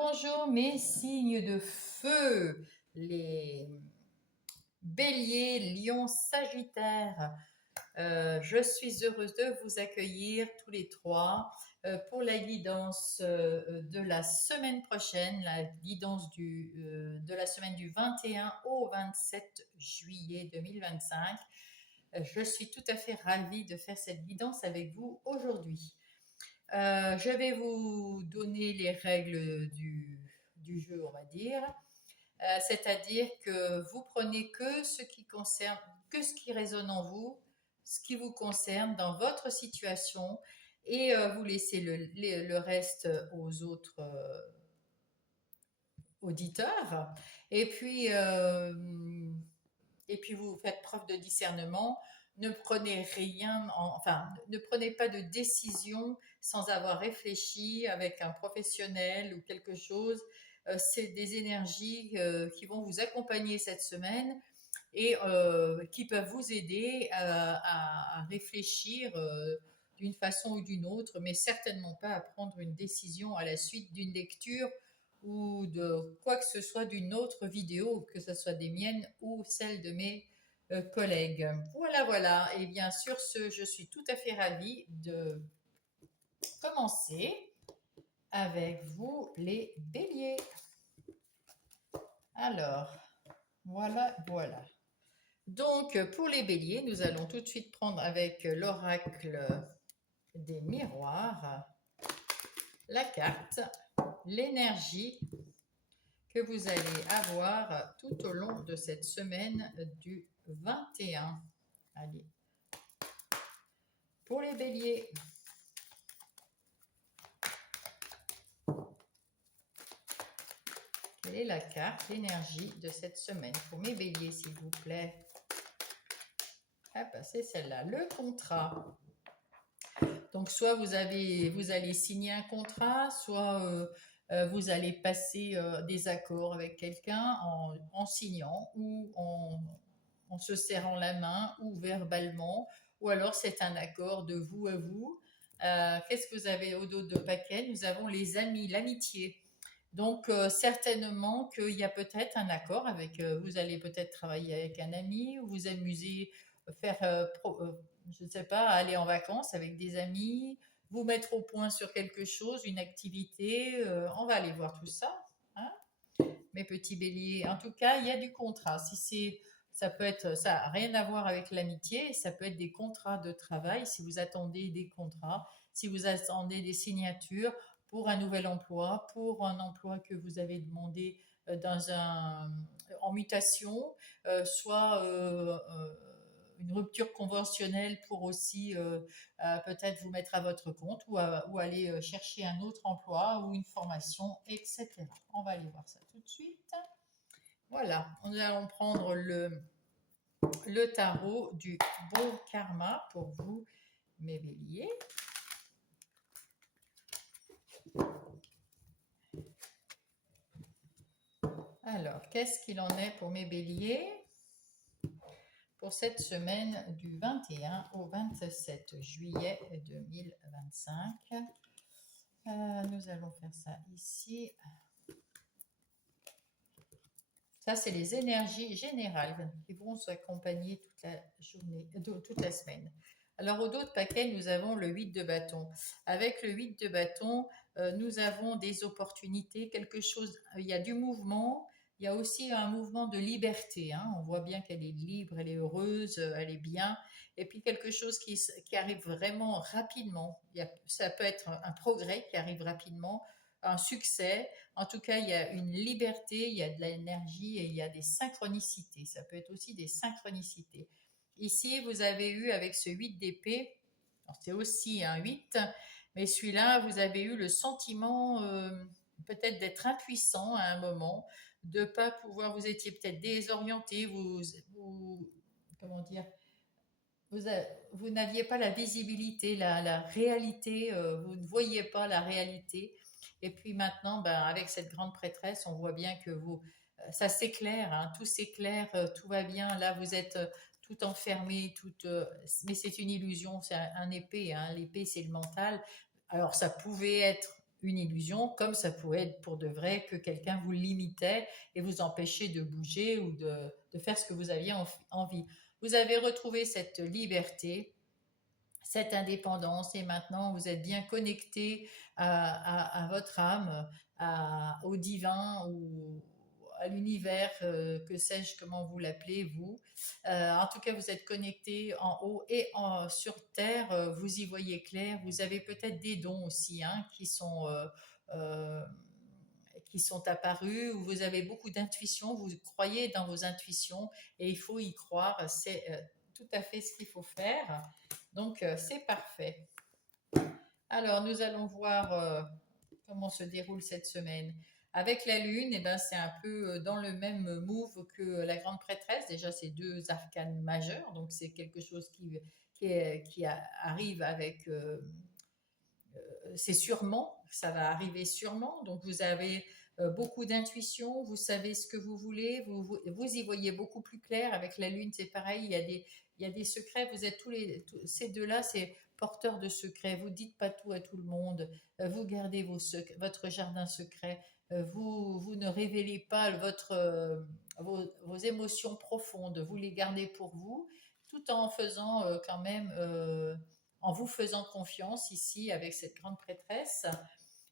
Bonjour mes signes de feu, les béliers, lions, sagittaires. Je suis heureuse de vous accueillir tous les trois pour la guidance de la semaine prochaine, la guidance de la semaine du 21 au 27 juillet 2025. Je suis tout à fait ravie de faire cette guidance avec vous aujourd'hui. Je vais vous donner les règles du jeu, on va dire. C'est-à-dire que vous prenez que ce qui concerne, que ce qui résonne en vous, ce qui vous concerne dans votre situation, et vous laissez le reste aux autres auditeurs. Et puis, euh, et puis vous faites preuve de discernement. Ne prenez rien, enfin, ne prenez pas de décision sans avoir réfléchi avec un professionnel ou quelque chose. C'est des énergies qui vont vous accompagner cette semaine et qui peuvent vous aider à réfléchir d'une façon ou d'une autre, mais certainement pas à prendre une décision à la suite d'une lecture ou de quoi que ce soit d'une autre vidéo, que ce soit des miennes ou celles de mes collègues. Voilà, voilà. Et bien sur ce, je suis tout à fait ravie de commencer avec vous les béliers. Alors, voilà, voilà. Donc, pour les béliers, nous allons tout de suite prendre avec l'oracle des miroirs la carte, l'énergie que vous allez avoir tout au long de cette semaine du 21. Allez. Pour les béliers, quelle est la carte, l'énergie de cette semaine? Pour mes béliers, s'il vous plaît. Ah, ben, c'est celle-là, le contrat. Donc, soit vous allez signer un contrat, soit vous allez passer des accords avec quelqu'un en signant ou en se serrant la main ou verbalement, ou alors c'est un accord de vous à vous. Qu'est-ce que vous avez au dos de paquet? Nous avons les amis, l'amitié. Donc certainement qu'il y a peut-être un accord avec, vous allez peut-être travailler avec un ami, ou vous amuser, faire, je ne sais pas, aller en vacances avec des amis, vous mettre au point sur quelque chose, une activité, on va aller voir tout ça, hein, mes petits béliers. En tout cas, il y a du contrat. Si c'est, ça peut être, ça n'a rien à voir avec l'amitié, ça peut être des contrats de travail, si vous attendez des contrats, si vous attendez des signatures pour un nouvel emploi, pour un emploi que vous avez demandé en mutation, soit une rupture conventionnelle pour aussi peut-être vous mettre à votre compte ou aller chercher un autre emploi ou une formation, etc. On va aller voir ça tout de suite. Voilà, nous allons prendre le tarot du beau karma pour vous, mes béliers. Alors, qu'est-ce qu'il en est pour mes béliers pour cette semaine du 21 au 27 juillet 2025? Nous allons faire ça ici. Ça, c'est les énergies générales qui vont s'accompagner toute la journée, toute la semaine. Alors, au dos de paquet, nous avons le 8 de bâton. Avec le 8 de bâton, nous avons des opportunités, quelque chose, il y a du mouvement, il y a aussi un mouvement de liberté, hein. On voit bien qu'elle est libre, elle est heureuse, elle est bien. Et puis, quelque chose qui arrive vraiment rapidement. Ça peut être un progrès qui arrive rapidement, un succès. En tout cas, il y a une liberté, il y a de l'énergie et il y a des synchronicités. Ça peut être aussi des synchronicités. Ici, vous avez eu avec ce 8 d'épée, c'est aussi un 8, mais celui-là, vous avez eu le sentiment peut-être d'être impuissant à un moment, de ne pas pouvoir, vous étiez peut-être désorienté, comment dire, vous, vous n'aviez pas la visibilité, la réalité, vous ne voyiez pas la réalité. Et puis maintenant, ben, avec cette grande prêtresse, on voit bien que ça s'éclaire, hein, tout s'éclaire, tout va bien. Là, vous êtes tout enfermé, mais c'est une illusion, c'est un épée, hein, l'épée c'est le mental. Alors ça pouvait être une illusion, comme ça pourrait être pour de vrai que quelqu'un vous limitait et vous empêchait de bouger ou de faire ce que vous aviez envie. Vous avez retrouvé cette liberté, cette indépendance et maintenant vous êtes bien connecté à votre âme, au divin ou à l'univers, que sais-je, comment vous l'appelez, vous. En tout cas, vous êtes connecté en haut et sur Terre, vous y voyez clair. Vous avez peut-être des dons aussi hein, euh, qui sont apparus, où vous avez beaucoup d'intuition, vous croyez dans vos intuitions et il faut y croire, c'est tout à fait ce qu'il faut faire. Donc, c'est parfait. Alors, nous allons voir comment se déroule cette semaine. Avec la Lune, eh ben, c'est un peu dans le même move que la Grande Prêtresse. Déjà, c'est deux arcanes majeurs, donc c'est quelque chose qui arrive avec... c'est sûrement, ça va arriver sûrement. Donc, vous avez beaucoup d'intuition, vous savez ce que vous voulez, vous y voyez beaucoup plus clair. Avec la Lune, c'est pareil, il y a des secrets. Vous êtes ces deux-là, c'est porteurs de secrets. Vous dites pas tout à tout le monde. Vous gardez votre jardin secret. Vous ne révélez pas vos émotions profondes. Vous les gardez pour vous, tout en faisant quand même, en vous faisant confiance ici avec cette grande prêtresse.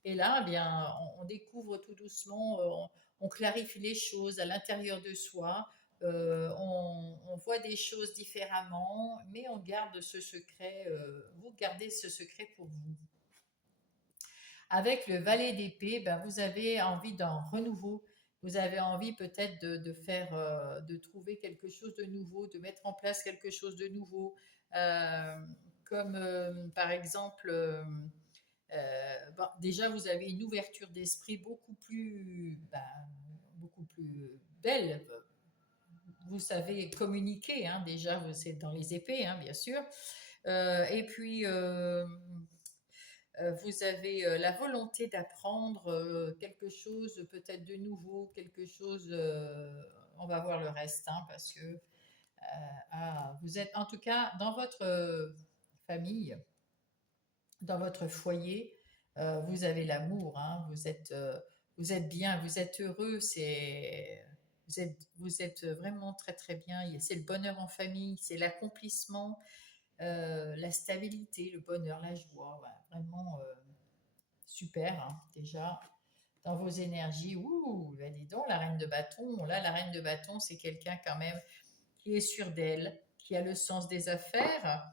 Et là, eh bien, on découvre tout doucement, on clarifie les choses à l'intérieur de soi, on voit des choses différemment, mais on garde ce secret, vous gardez ce secret pour vous. Avec le valet d'épée, ben, vous avez envie d'un renouveau, vous avez envie peut-être de faire, de trouver quelque chose de nouveau, de mettre en place quelque chose de nouveau, euh, comme par exemple bon, déjà, vous avez une ouverture d'esprit beaucoup plus belle. Vous savez communiquer, hein, déjà, c'est dans les épées, hein, bien sûr. Et puis, vous avez la volonté d'apprendre quelque chose peut-être de nouveau, quelque chose, on va voir le reste, hein, parce que vous êtes en tout cas dans votre famille, dans votre foyer, vous avez l'amour, hein, vous êtes bien, vous êtes heureux, vous êtes vraiment très très bien. C'est le bonheur en famille, c'est l'accomplissement, la stabilité, le bonheur, la joie, voilà, vraiment super hein, déjà dans vos énergies. Ouh, bah dis donc, la reine de bâton. Là, la reine de bâton, c'est quelqu'un quand même qui est sûre d'elle, qui a le sens des affaires.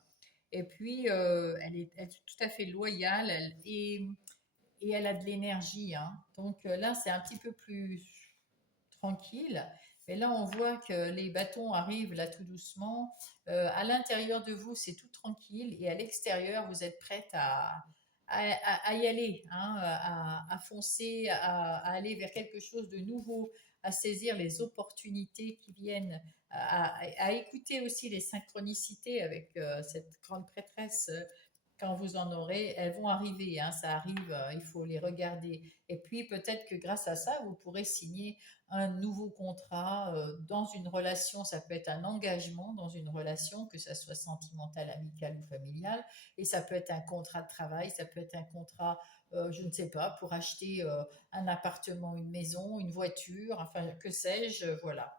Et puis, elle est tout à fait loyale et elle a de l'énergie, hein. Donc là, c'est un petit peu plus tranquille. Mais là, on voit que les bâtons arrivent là tout doucement. À l'intérieur de vous, c'est tout tranquille. Et à l'extérieur, vous êtes prête à y aller, hein, à foncer, à aller vers quelque chose de nouveau, à saisir les opportunités qui viennent, à écouter aussi les synchronicités avec cette grande prêtresse. Quand vous en aurez, elles vont arriver, hein, ça arrive, il faut les regarder. Et puis peut-être que grâce à ça, vous pourrez signer un nouveau contrat dans une relation, ça peut être un engagement dans une relation, que ça soit sentimentale, amicale ou familiale, et ça peut être un contrat de travail, ça peut être un contrat, je ne sais pas, pour acheter un appartement, une maison, une voiture, enfin que sais-je, voilà.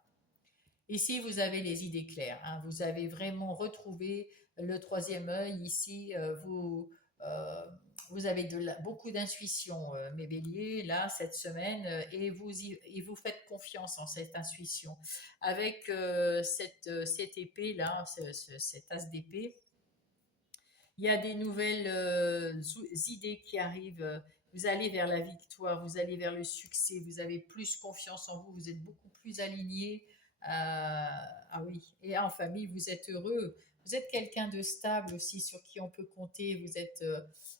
Ici, vous avez les idées claires, hein. Vous avez vraiment retrouvé le troisième œil. Ici, euh, vous avez beaucoup d'intuition, mes béliers, là, cette semaine, et vous faites confiance en cette intuition. Avec cette épée-là, cet as d'épée, il y a des nouvelles idées qui arrivent. Vous allez vers la victoire, vous allez vers le succès, vous avez plus confiance en vous, vous êtes beaucoup plus aligné. Ah oui, et en famille, vous êtes heureux. Vous êtes quelqu'un de stable aussi sur qui on peut compter.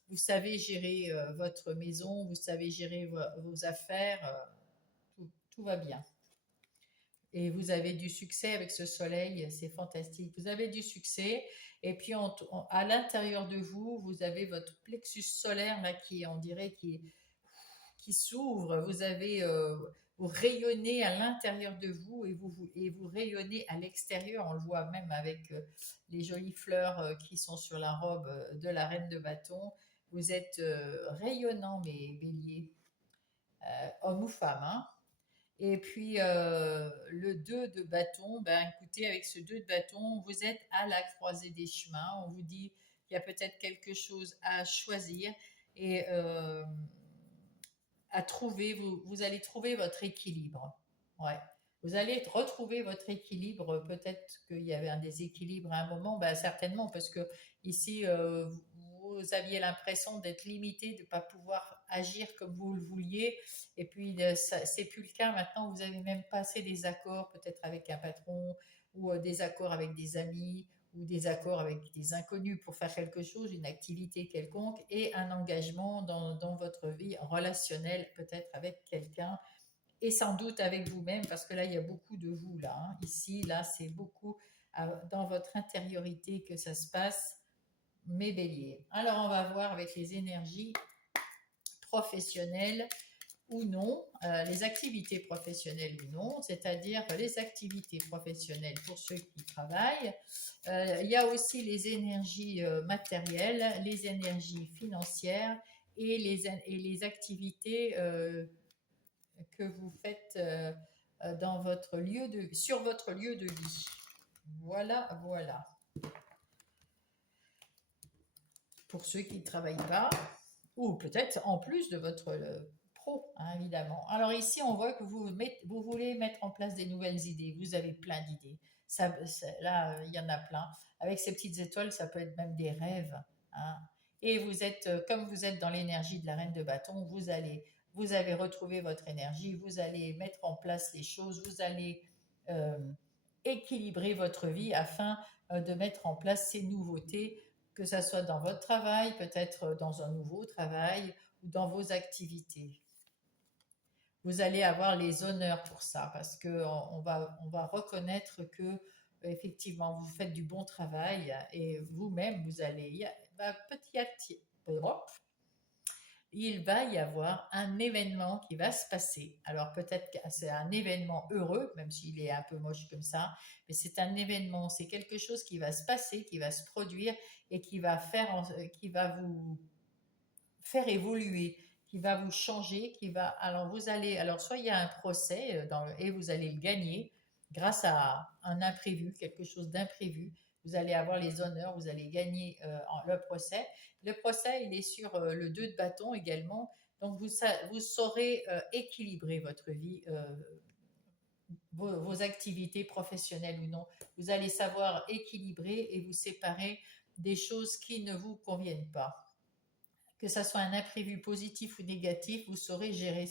Vous savez gérer votre maison, vous savez gérer vos affaires. Tout va bien. Et vous avez du succès avec ce soleil, c'est fantastique. Vous avez du succès. Et puis à l'intérieur de vous, vous avez votre plexus solaire là qui, on dirait, qui s'ouvre. Vous rayonnez à l'intérieur de vous et vous rayonnez à l'extérieur. On le voit même avec les jolies fleurs qui sont sur la robe de la reine de bâton. Vous êtes rayonnant, mes béliers, hommes ou femmes, hein. Et puis le 2 de bâton, ben écoutez, avec ce 2 de bâton, vous êtes à la croisée des chemins. On vous dit qu'il y a peut-être quelque chose à choisir et à trouver. Vous allez trouver votre équilibre. Ouais. Vous allez retrouver votre équilibre. Peut-être qu'il y avait un déséquilibre à un moment, ben certainement, parce que ici, vous aviez l'impression d'être limité, de ne pas pouvoir agir comme vous le vouliez. Et puis, c'est plus le cas maintenant. Vous avez même passé des accords, peut-être avec un patron, ou des accords avec des amis, ou des accords avec des inconnus pour faire quelque chose, une activité quelconque, et un engagement dans votre vie relationnelle, peut-être avec quelqu'un, et sans doute avec vous-même, parce que là, il y a beaucoup de vous, là. Hein. Ici, là, c'est beaucoup dans votre intériorité que ça se passe, mes béliers. Alors, on va voir avec les énergies professionnelles ou non, les activités professionnelles ou non, c'est-à-dire les activités professionnelles pour ceux qui travaillent. Il y a aussi les énergies matérielles, les énergies financières et les activités que vous faites dans votre sur votre lieu de vie. Voilà, voilà. Pour ceux qui ne travaillent pas, ou peut-être en plus de votre pro, hein, évidemment. Alors ici, on voit que vous voulez mettre en place des nouvelles idées. Vous avez plein d'idées. Là, il y en a plein. Avec ces petites étoiles, ça peut être même des rêves. Hein. Et vous êtes, comme vous êtes dans l'énergie de la reine de bâton, vous avez retrouvé votre énergie, vous allez mettre en place les choses, vous allez euh, équilibrer votre vie afin de mettre en place ces nouveautés, que ça soit dans votre travail, peut-être dans un nouveau travail ou dans vos activités. Vous allez avoir les honneurs pour ça parce que on va reconnaître que effectivement vous faites du bon travail et vous-même vous allez petit à petit, il va y avoir un événement qui va se passer. Alors peut-être que c'est un événement heureux, même s'il est un peu moche comme ça, mais c'est un événement, c'est quelque chose qui va se passer, qui va se produire et qui va vous faire évoluer, qui va vous changer, alors vous allez, alors soit il y a un procès et vous allez le gagner grâce à un imprévu, quelque chose d'imprévu. Vous allez avoir les honneurs, vous allez gagner le procès. Le procès, il est sur le 2 de bâton également. Donc, vous saurez équilibrer votre vie, vos activités professionnelles ou non. Vous allez savoir équilibrer et vous séparer des choses qui ne vous conviennent pas. Que ça soit un imprévu positif ou négatif, vous saurez gérer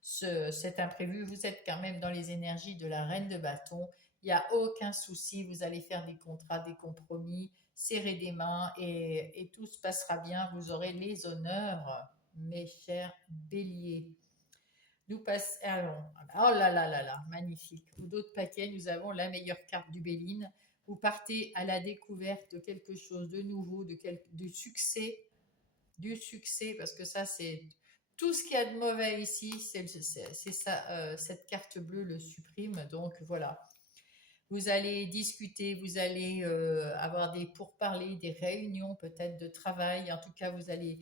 cet imprévu. Vous êtes quand même dans les énergies de la reine de bâton. Il n'y a aucun souci. Vous allez faire des contrats, des compromis, serrer des mains et tout se passera bien. Vous aurez les honneurs, mes chers béliers. Nous passons. Oh là là là là, magnifique. Ou d'autres paquets, nous avons la meilleure carte du Béline. Vous partez à la découverte de quelque chose de nouveau, du succès, parce que ça, c'est tout ce qu'il y a de mauvais ici, c'est ça, cette carte bleue le supprime. Donc voilà, vous allez discuter, vous allez avoir des pourparlers, des réunions peut-être de travail. En tout cas, vous allez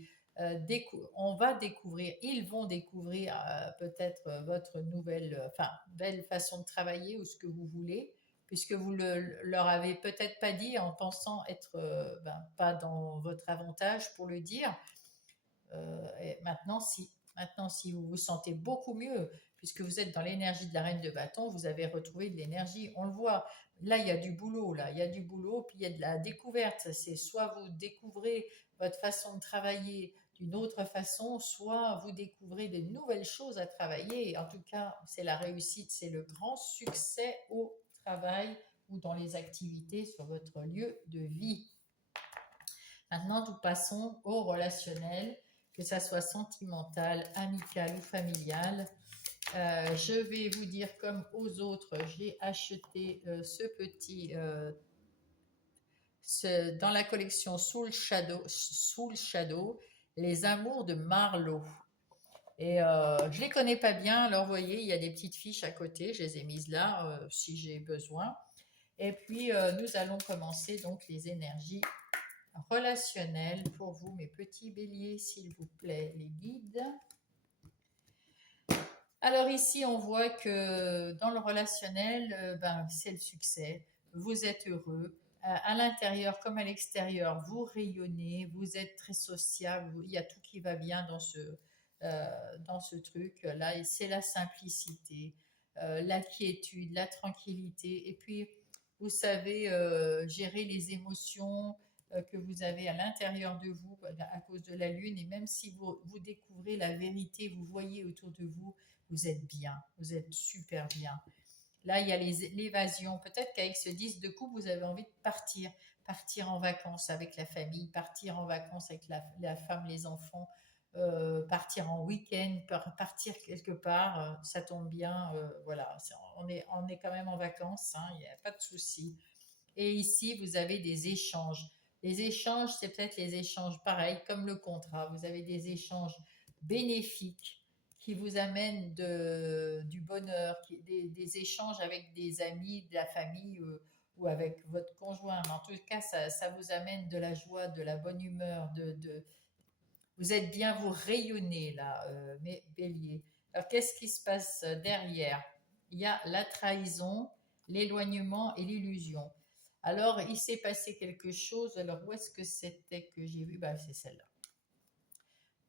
on va découvrir, ils vont découvrir peut-être votre belle façon de travailler ou ce que vous voulez, puisque vous leur avez peut-être pas dit en pensant être pas dans votre avantage pour le dire. Et maintenant, si vous vous sentez beaucoup mieux, puisque vous êtes dans l'énergie de la reine de bâton, vous avez retrouvé de l'énergie. On le voit. Là, il y a du boulot. Là, il y a du boulot. Puis il y a de la découverte. C'est soit vous découvrez votre façon de travailler d'une autre façon, soit vous découvrez de nouvelles choses à travailler. En tout cas, c'est la réussite, c'est le grand succès au travail ou dans les activités sur votre lieu de vie. Maintenant, nous passons au relationnel, que ça soit sentimental, amical ou familial. Je vais vous dire comme aux autres, j'ai acheté ce petit dans la collection Soul Shadow, les amours de Marlowe. Et je les connais pas bien, alors vous voyez, il y a des petites fiches à côté, je les ai mises là si j'ai besoin. Et puis nous allons commencer donc les énergies relationnel pour vous, mes petits béliers, s'il vous plaît, les guides. Alors ici, on voit que dans le relationnel, c'est le succès. Vous êtes heureux. À l'intérieur comme à l'extérieur, vous rayonnez, vous êtes très sociable. Il y a tout qui va bien dans ce truc-là. Et c'est la simplicité, la quiétude, la tranquillité. Et puis, vous savez gérer les émotions que vous avez à l'intérieur de vous à cause de la lune. Et même si vous découvrez la vérité, vous voyez autour de vous, vous êtes bien, vous êtes super bien. Là, il y a l'évasion. Peut-être qu'avec ce 10 de coupe, vous avez envie de partir en vacances avec la famille, partir en vacances avec la femme, les enfants, partir en week-end, partir quelque part. Ça tombe bien, voilà, on est quand même en vacances, hein, il n'y a pas de souci. Et ici, vous avez des échanges. Les échanges, c'est peut-être les échanges pareils, comme le contrat. Vous avez des échanges bénéfiques qui vous amènent du bonheur, des échanges avec des amis, de la famille ou avec votre conjoint. Mais en tout cas, ça vous amène de la joie, de la bonne humeur. Vous êtes bien, vous rayonnez là, mes béliers. Alors, qu'est-ce qui se passe derrière? Il y a la trahison, l'éloignement et l'illusion. Alors, il s'est passé quelque chose. Alors, où est-ce que c'était que j'ai vu? C'est celle-là.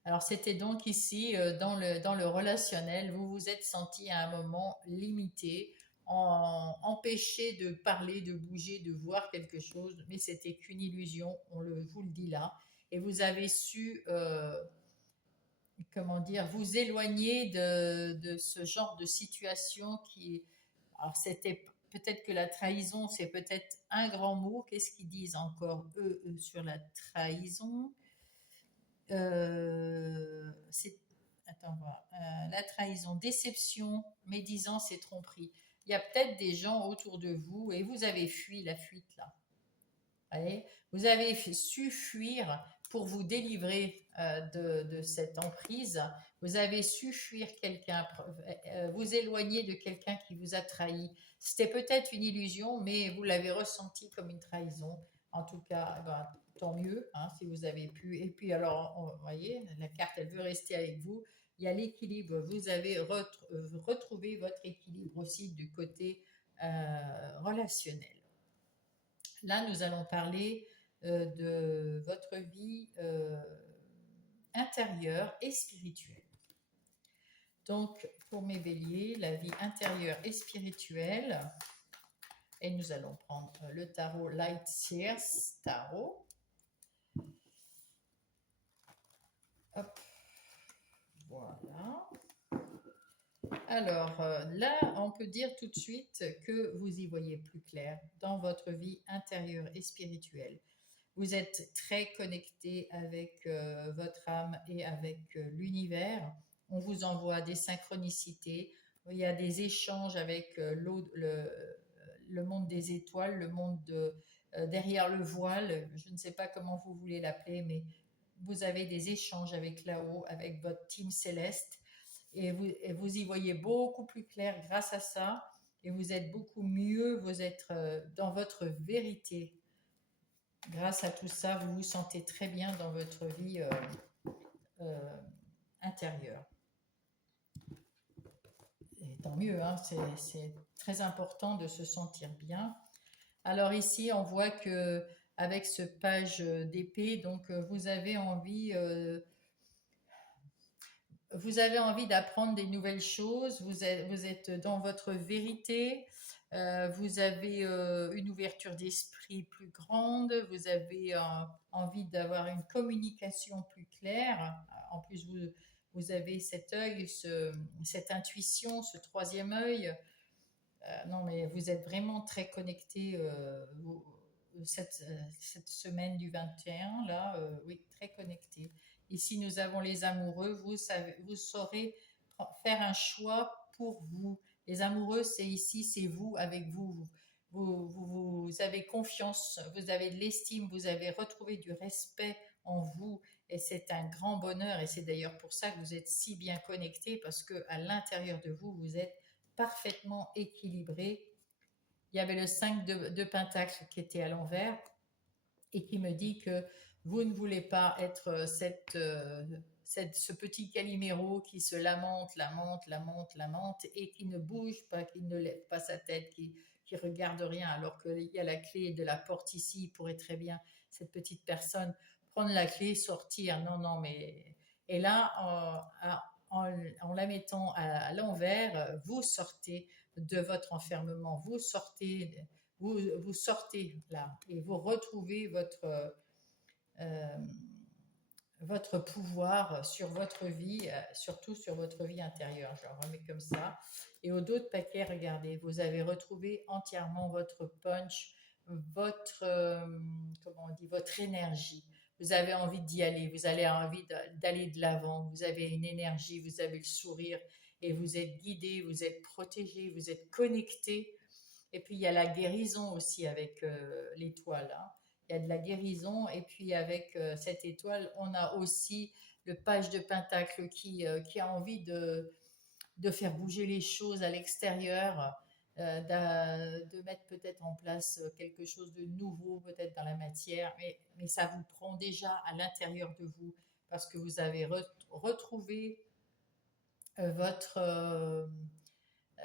Alors, c'était donc ici, dans le relationnel, vous vous êtes senti à un moment limité, empêché de parler, de bouger, de voir quelque chose, mais c'était qu'une illusion, vous le dit là. Et vous avez su, comment dire, vous éloigner de ce genre de situation qui... Alors, c'était peut-être que la trahison, c'est peut-être un grand mot. Qu'est-ce qu'ils disent encore, eux, sur la trahison? C'est attends, voir. La trahison, déception, médisance et tromperie. Il y a peut-être des gens autour de vous et vous avez fui la fuite là. Allez, vous avez su fuir pour vous délivrer de cette emprise. Vous avez su fuir quelqu'un, vous éloigner de quelqu'un qui vous a trahi. C'était peut-être une illusion, mais vous l'avez ressenti comme une trahison. En tout cas, tant mieux hein, si vous avez pu. Et puis alors, vous voyez, la carte, elle veut rester avec vous. Il y a l'équilibre. Vous avez retrouvé votre équilibre aussi du côté relationnel. Là, nous allons parler de votre vie intérieure et spirituelle. Donc, pour mes béliers, la vie intérieure et spirituelle. Et nous allons prendre le tarot Light Seers Tarot. Hop. Voilà. Alors là, on peut dire tout de suite que vous y voyez plus clair dans votre vie intérieure et spirituelle. Vous êtes très connecté avec votre âme et avec l'univers. On vous envoie des synchronicités. Il y a des échanges avec le monde des étoiles, le monde derrière le voile. Je ne sais pas comment vous voulez l'appeler, mais vous avez des échanges avec là-haut, avec votre team céleste. Et vous y voyez beaucoup plus clair grâce à ça. Et vous êtes beaucoup mieux, vous êtes dans votre vérité. Grâce à tout ça, vous vous sentez très bien dans votre vie intérieure. Et tant mieux, hein, c'est très important de se sentir bien. Alors ici, on voit que avec ce page d'épée, donc vous avez envie d'apprendre des nouvelles choses. Vous êtes dans votre vérité. Vous avez une ouverture d'esprit plus grande, vous avez envie d'avoir une communication plus claire. En plus, vous avez cet œil, cette intuition, ce troisième œil. Non, mais vous êtes vraiment très connecté cette semaine du 21, là, oui, très connecté. Ici, nous avons les amoureux. Vous saurez faire un choix pour vous. Les amoureux, c'est ici, c'est vous avec vous. Vous avez confiance, vous avez de l'estime, vous avez retrouvé du respect en vous. Et c'est un grand bonheur. Et c'est d'ailleurs pour ça que vous êtes si bien connecté, parce qu'à l'intérieur de vous, vous êtes parfaitement équilibré. Il y avait le 5 de Pentacle qui était à l'envers. et qui me dit que vous ne voulez pas être ce petit Calimero qui se lamente, lamente, lamente, lamente et qui ne bouge pas, qui ne lève pas sa tête, qui regarde rien, alors qu'il y a la clé de la porte ici. Il pourrait très bien, cette petite personne, prendre la clé, sortir. Non, non, mais... Et là, en la mettant à l'envers, vous sortez de votre enfermement, vous sortez là et vous retrouvez euh, votre pouvoir sur votre vie, surtout sur votre vie intérieure. Je le remets comme ça. Et au dos de paquet, regardez, vous avez retrouvé entièrement votre punch, votre, comment on dit, votre énergie. Vous avez envie d'y aller, vous avez envie d'aller de l'avant, vous avez une énergie, vous avez le sourire et vous êtes guidé, vous êtes protégé, vous êtes connecté. Et puis il y a la guérison aussi avec l'étoile, hein. Il y a de la guérison. Et puis avec cette étoile, on a aussi le page de Pentacle qui a envie de faire bouger les choses à l'extérieur, de mettre peut-être en place quelque chose de nouveau, peut-être dans la matière. Mais ça vous prend déjà à l'intérieur de vous parce que vous avez retrouvé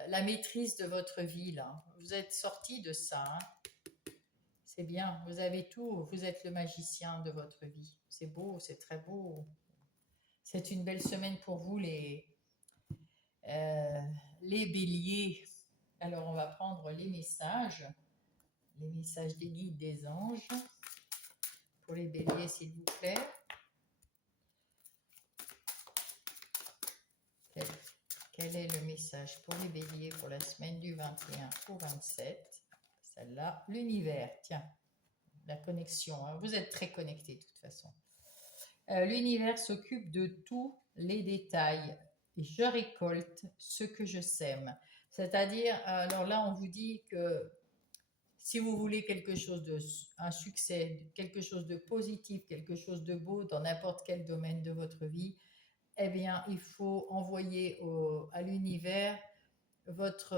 la maîtrise de votre vie là. Vous êtes sorti de ça, hein. C'est bien, vous avez tout, vous êtes le magicien de votre vie. C'est beau, c'est très beau. C'est une belle semaine pour vous, euh, les béliers. Alors, on va prendre les messages des guides, des anges. Pour les béliers, s'il vous plaît. Quel est le message pour les béliers pour la semaine du 21 au 27? Celle-là, l'univers, tiens, la connexion, hein. Vous êtes très connectés de toute façon. L'univers s'occupe de tous les détails. Je récolte ce que je sème. C'est-à-dire, alors là, on vous dit que si vous voulez un succès, quelque chose de positif, quelque chose de beau dans n'importe quel domaine de votre vie, eh bien, il faut envoyer à l'univers votre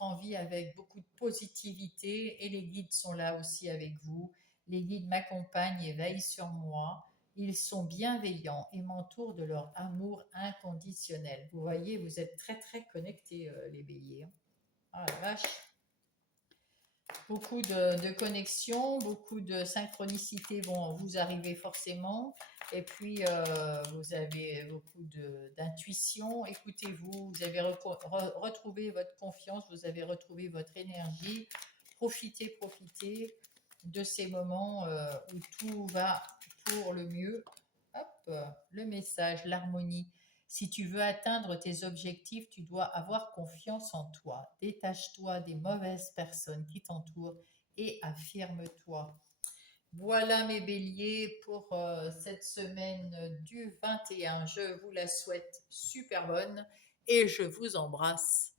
envie avec beaucoup de positivité et les guides sont là aussi avec vous. Les guides m'accompagnent et veillent sur moi. Ils sont bienveillants et m'entourent de leur amour inconditionnel. Vous voyez, vous êtes très très connectés, les béliers. Ah la vache! Beaucoup de connexions, beaucoup de synchronicités vont vous arriver forcément. Et puis, vous avez beaucoup d'intuition. Écoutez-vous, vous avez retrouvé votre confiance, vous avez retrouvé votre énergie. Profitez, profitez de ces moments où tout va pour le mieux. Hop, le message, l'harmonie. Si tu veux atteindre tes objectifs, tu dois avoir confiance en toi. Détache-toi des mauvaises personnes qui t'entourent et affirme-toi. Voilà mes béliers pour cette semaine du 21. Je vous la souhaite super bonne et je vous embrasse.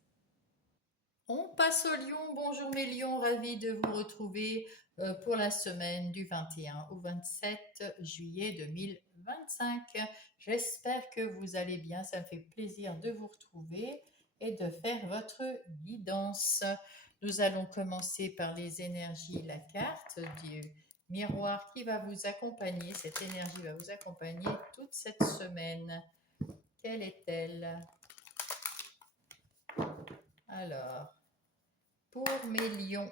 On passe au lion. Bonjour mes lions, ravi de vous retrouver pour la semaine du 21 au 27 juillet 2025. J'espère que vous allez bien, ça me fait plaisir de vous retrouver et de faire votre guidance. Nous allons commencer par les énergies, la carte du miroir qui va vous accompagner, cette énergie va vous accompagner toute cette semaine. Quelle est-elle? Alors, pour mes lions,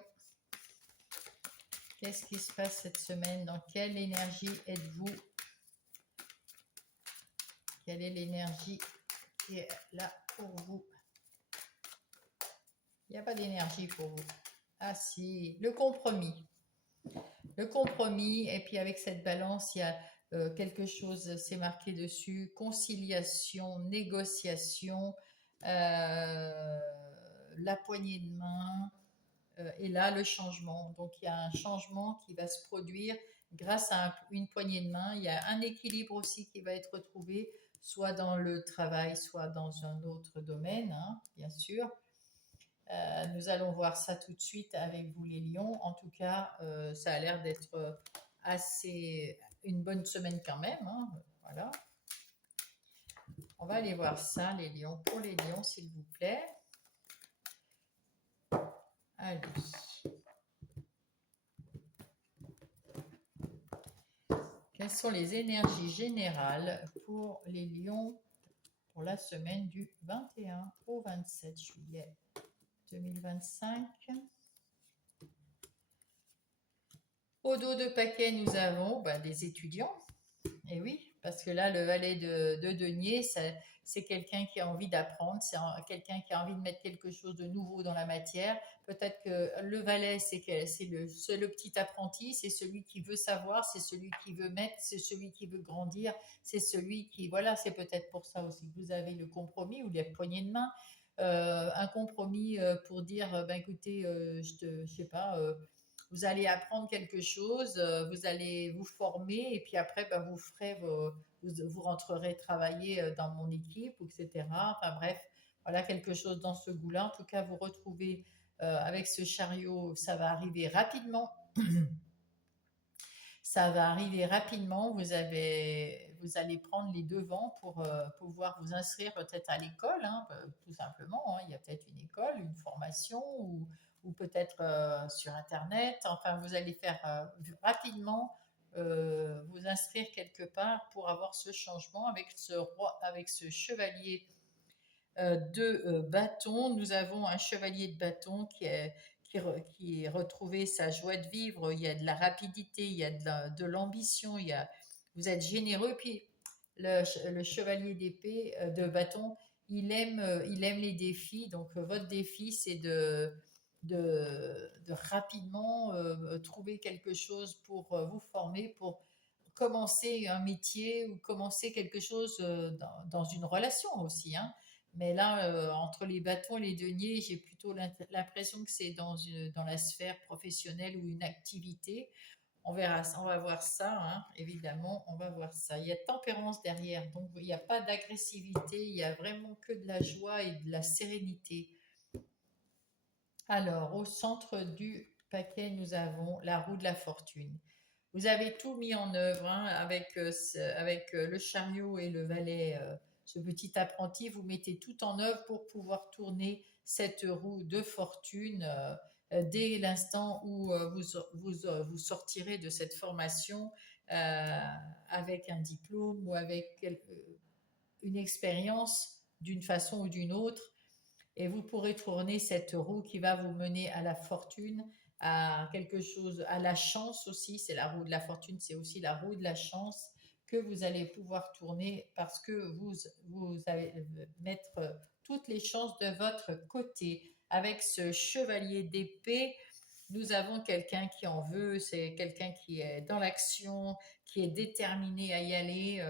qu'est-ce qui se passe cette semaine? Dans quelle énergie êtes-vous? Quelle est l'énergie qui est là pour vous? Il n'y a pas d'énergie pour vous. Ah si, le compromis. Le compromis, et puis avec cette balance, il y a quelque chose, c'est marqué dessus, conciliation, négociation, la poignée de main, et là le changement. Donc il y a un changement qui va se produire grâce à une poignée de main. Il y a un équilibre aussi qui va être retrouvé, soit dans le travail, soit dans un autre domaine, hein, bien sûr. Nous allons voir ça tout de suite avec vous les lions. En tout cas, ça a l'air d'être assez une bonne semaine quand même, hein. Voilà. On va aller voir ça les lions. Pour les lions, s'il vous plaît. Allez. Quelles sont les énergies générales pour les lions pour la semaine du 21 au 27 juillet 2025? Au dos de paquet, nous avons des étudiants. Et oui, parce que là, le valet de denier, c'est quelqu'un qui a envie d'apprendre, c'est quelqu'un qui a envie de mettre quelque chose de nouveau dans la matière. Peut-être que le valet, c'est le petit apprenti, c'est celui qui veut savoir, c'est celui qui veut mettre, c'est celui qui veut grandir, c'est celui qui... Voilà, c'est peut-être pour ça aussi que vous avez le compromis ou les poignées de main. Un compromis pour dire, écoutez, je sais pas... vous allez apprendre quelque chose, vous allez vous former et puis après, vous ferez vous rentrerez travailler dans mon équipe, etc. Enfin bref, voilà quelque chose dans ce goût-là. En tout cas, vous retrouvez avec ce chariot, ça va arriver rapidement. Ça va arriver rapidement. Vous allez prendre les devants pour pouvoir vous inscrire peut-être à l'école, hein, tout simplement. Hein. Il y a peut-être une école, une formation ou peut-être sur Internet. Enfin, vous allez faire rapidement vous inscrire quelque part pour avoir ce changement avec ce roi, avec ce chevalier de bâton. Nous avons un chevalier de bâton qui est retrouvé sa joie de vivre. Il y a de la rapidité, il y a de l'ambition, vous êtes généreux. Puis le chevalier d'épée, de bâton, il aime les défis. Donc votre défi, c'est de rapidement trouver quelque chose pour vous former, pour commencer un métier ou commencer quelque chose dans une relation aussi. Hein. Mais là, entre les bâtons et les deniers, j'ai plutôt l'impression que c'est dans la sphère professionnelle ou une activité. On verra ça, on va voir ça, hein, évidemment, on va voir ça. Il y a tempérance derrière, donc il n'y a pas d'agressivité, il y a vraiment que de la joie et de la sérénité. Alors, au centre du paquet, nous avons la roue de la fortune. Vous avez tout mis en œuvre hein, avec le chariot et le valet, ce petit apprenti, vous mettez tout en œuvre pour pouvoir tourner cette roue de fortune dès l'instant où vous sortirez de cette formation avec un diplôme ou avec une expérience d'une façon ou d'une autre et vous pourrez tourner cette roue qui va vous mener à la fortune, à quelque chose, à la chance aussi. C'est la roue de la fortune, c'est aussi la roue de la chance que vous allez pouvoir tourner parce que vous allez mettre toutes les chances de votre côté. Avec ce chevalier d'épée, nous avons quelqu'un qui en veut, c'est quelqu'un qui est dans l'action, qui est déterminé à y aller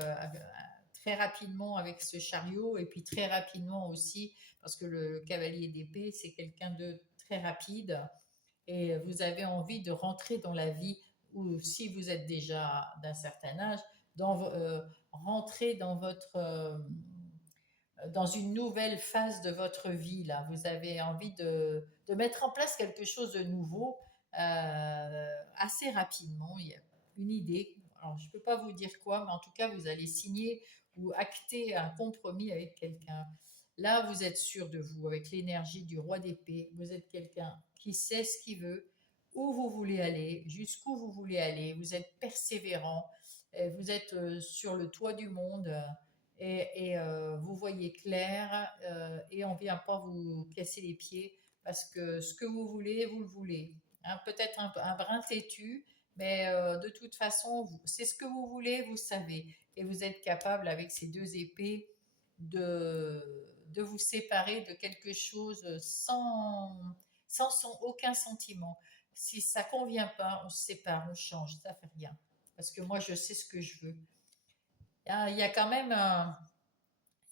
très rapidement avec ce chariot et puis très rapidement aussi parce que le cavalier d'épée, c'est quelqu'un de très rapide et vous avez envie de rentrer dans la vie ou si vous êtes déjà d'un certain âge, rentrer dans une nouvelle phase de votre vie. Là. Vous avez envie de mettre en place quelque chose de nouveau assez rapidement. Il y a une idée. Alors, je ne peux pas vous dire quoi, mais en tout cas, vous allez signer ou acter un compromis avec quelqu'un. Là, vous êtes sûr de vous, avec l'énergie du roi d'épée. Vous êtes quelqu'un qui sait ce qu'il veut, où vous voulez aller, jusqu'où vous voulez aller. Vous êtes persévérant. Vous êtes sur le toit du monde vous voyez clair et on ne vient pas vous casser les pieds parce que ce que vous voulez, vous le voulez. Hein, peut-être un brin têtu, mais de toute façon, c'est ce que vous voulez, vous savez. Et vous êtes capable, avec ces deux épées, de vous séparer de quelque chose sans aucun sentiment. Si ça ne convient pas, on se sépare, on change, ça ne fait rien. Parce que moi, je sais ce que je veux. Il y a quand même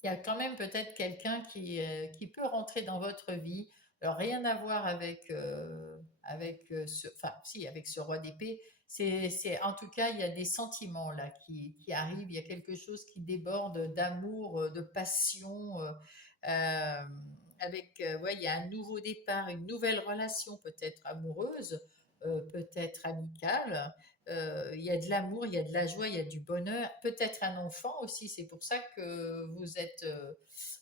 il y a quand même peut-être quelqu'un qui peut rentrer dans votre vie. Alors, rien à voir avec enfin, si, avec ce roi d'épée. En tout cas, il y a des sentiments là qui arrivent. Il y a quelque chose qui déborde d'amour, de passion. Euh, ouais, il y a un nouveau départ, une nouvelle relation peut-être amoureuse, peut-être amicale. Il y a de l'amour, il y a de la joie, il y a du bonheur, peut-être un enfant aussi. C'est pour ça que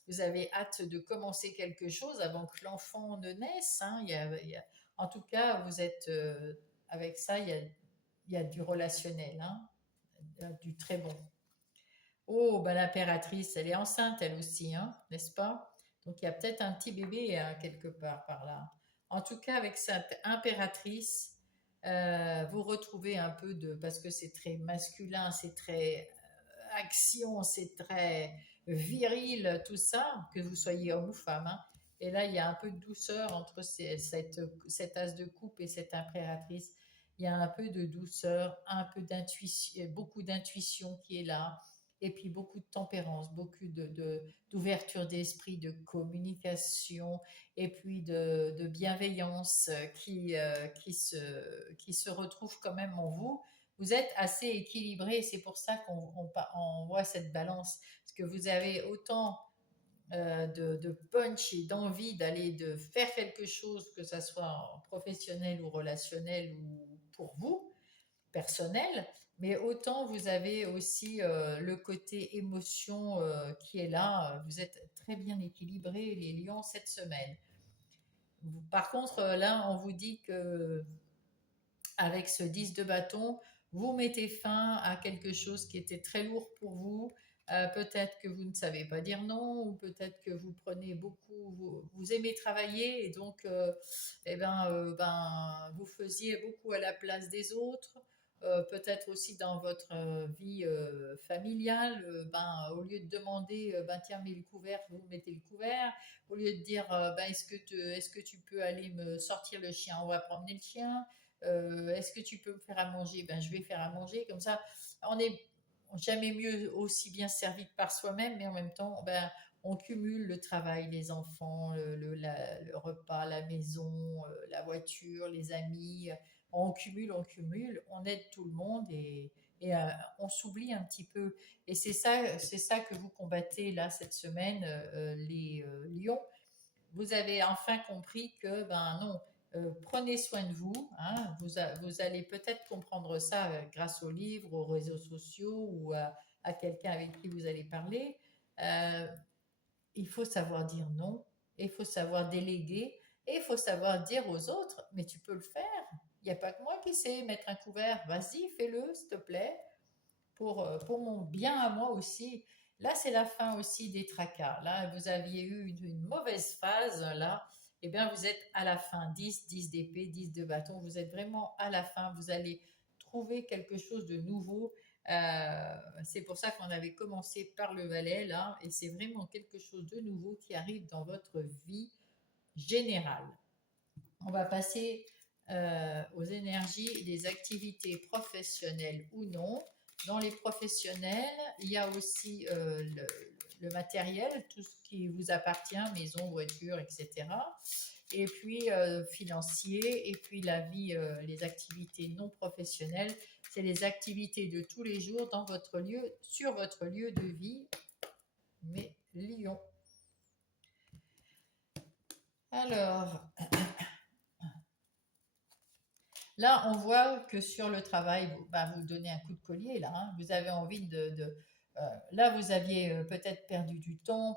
vous avez hâte de commencer quelque chose avant que l'enfant ne naisse. Hein. En tout cas, vous êtes avec ça, il y a du relationnel. Hein. du très bon. Oh, ben l'impératrice, elle est enceinte elle aussi, hein, n'est-ce pas? Donc il y a peut-être un petit bébé quelque part par là. En tout cas, avec cette impératrice, vous retrouvez un peu de, parce que c'est très masculin, c'est très action, c'est très viril, tout ça, que vous soyez homme ou femme, hein. Et là, il y a un peu de douceur entre cet as de coupe et cette impératrice. Il y a un peu de douceur, un peu d'intuition, beaucoup d'intuition qui est là, et puis beaucoup de tempérance, beaucoup d'ouverture d'esprit, de communication, et puis de bienveillance qui se retrouve quand même en vous. Vous êtes assez équilibré, c'est pour ça on voit cette balance, parce que vous avez autant de punch et d'envie de faire quelque chose, que ce soit professionnel ou relationnel ou pour vous, personnel, mais autant vous avez aussi le côté émotion qui est là. Vous êtes très bien équilibré, les lions, cette semaine. Par contre, là, on vous dit que avec ce 10 de bâton, vous mettez fin à quelque chose qui était très lourd pour vous. Peut-être que vous ne savez pas dire non, ou peut-être que vous prenez beaucoup, vous aimez travailler, et donc vous faisiez beaucoup à la place des autres. Peut-être aussi dans votre vie familiale, au lieu de demander tiens, mets le couvert, vous mettez le couvert. Au lieu de dire est-ce que tu peux aller me sortir le chien, on va promener le chien. Est-ce que tu peux me faire à manger? Ben, je vais faire à manger. Comme ça, on n'est jamais mieux aussi bien servi que par soi-même, mais en même temps, ben, on cumule le travail, les enfants, le repas, la maison, la voiture, les amis. On cumule, on aide tout le monde et on s'oublie un petit peu. Et c'est ça que vous combattez là cette semaine, les lions. Vous avez enfin compris que, ben non, prenez soin de vous, hein. Vous allez peut-être comprendre ça grâce aux livres, aux réseaux sociaux ou à quelqu'un avec qui vous allez parler. Euh, il faut savoir dire non, et il faut savoir déléguer, et il faut savoir dire aux autres, mais tu peux le faire. Il n'y a pas que moi qui sais mettre un couvert. Vas-y, fais-le, s'il te plaît, pour mon bien à moi aussi. Là, c'est la fin aussi des tracas. Là, vous aviez eu une mauvaise phase, là. Eh bien, vous êtes à la fin. 10 d'épée, 10 de bâton. Vous êtes vraiment à la fin. Vous allez trouver quelque chose de nouveau. C'est pour ça qu'on avait commencé par le valet, là. Et c'est vraiment quelque chose de nouveau qui arrive dans votre vie générale. On va passer aux énergies des activités professionnelles ou non. Dans les professionnels, il y a aussi le matériel, tout ce qui vous appartient, maison, voiture, etc. Et puis financier, et puis la vie, les activités non professionnelles, c'est les activités de tous les jours dans votre lieu, sur votre lieu de vie. Mais Lion. Alors, là, on voit que sur le travail, vous donnez un coup de collier, là, hein. Vous avez envie là, vous aviez peut-être perdu du temps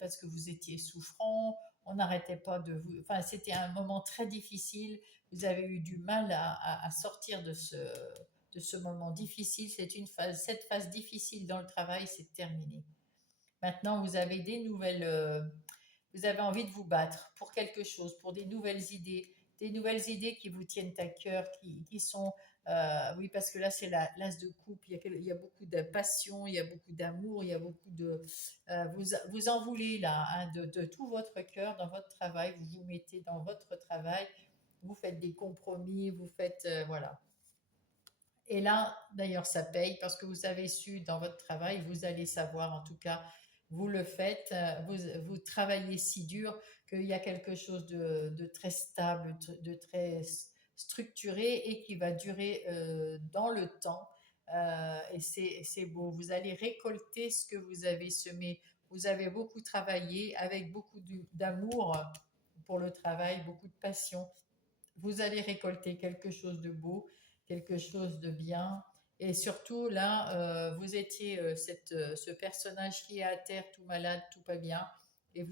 parce que vous étiez souffrant, on n'arrêtait pas de vous... Enfin, c'était un moment très difficile, vous avez eu du mal à sortir de ce moment difficile. Cette phase difficile dans le travail, c'est terminé. Maintenant, vous avez vous avez envie de vous battre pour quelque chose, pour des nouvelles idées qui vous tiennent à cœur, qui sont, oui, parce que là, c'est l'as de coupe, il y a beaucoup de passion, il y a beaucoup d'amour, il y a beaucoup vous en voulez là, hein, de tout votre cœur dans votre travail, vous vous mettez dans votre travail, vous faites des compromis, vous faites, voilà. Et là, d'ailleurs, ça paye parce que vous avez su dans votre travail, vous allez savoir, en tout cas, vous le faites, vous travaillez si dur qu'il y a quelque chose de très stable, de très structuré et qui va durer dans le temps. Et c'est beau. Vous allez récolter ce que vous avez semé. Vous avez beaucoup travaillé avec beaucoup d'amour pour le travail, beaucoup de passion. Vous allez récolter quelque chose de beau, quelque chose de bien. Et surtout, là, vous étiez ce personnage qui est à terre, tout malade, tout pas bien. Et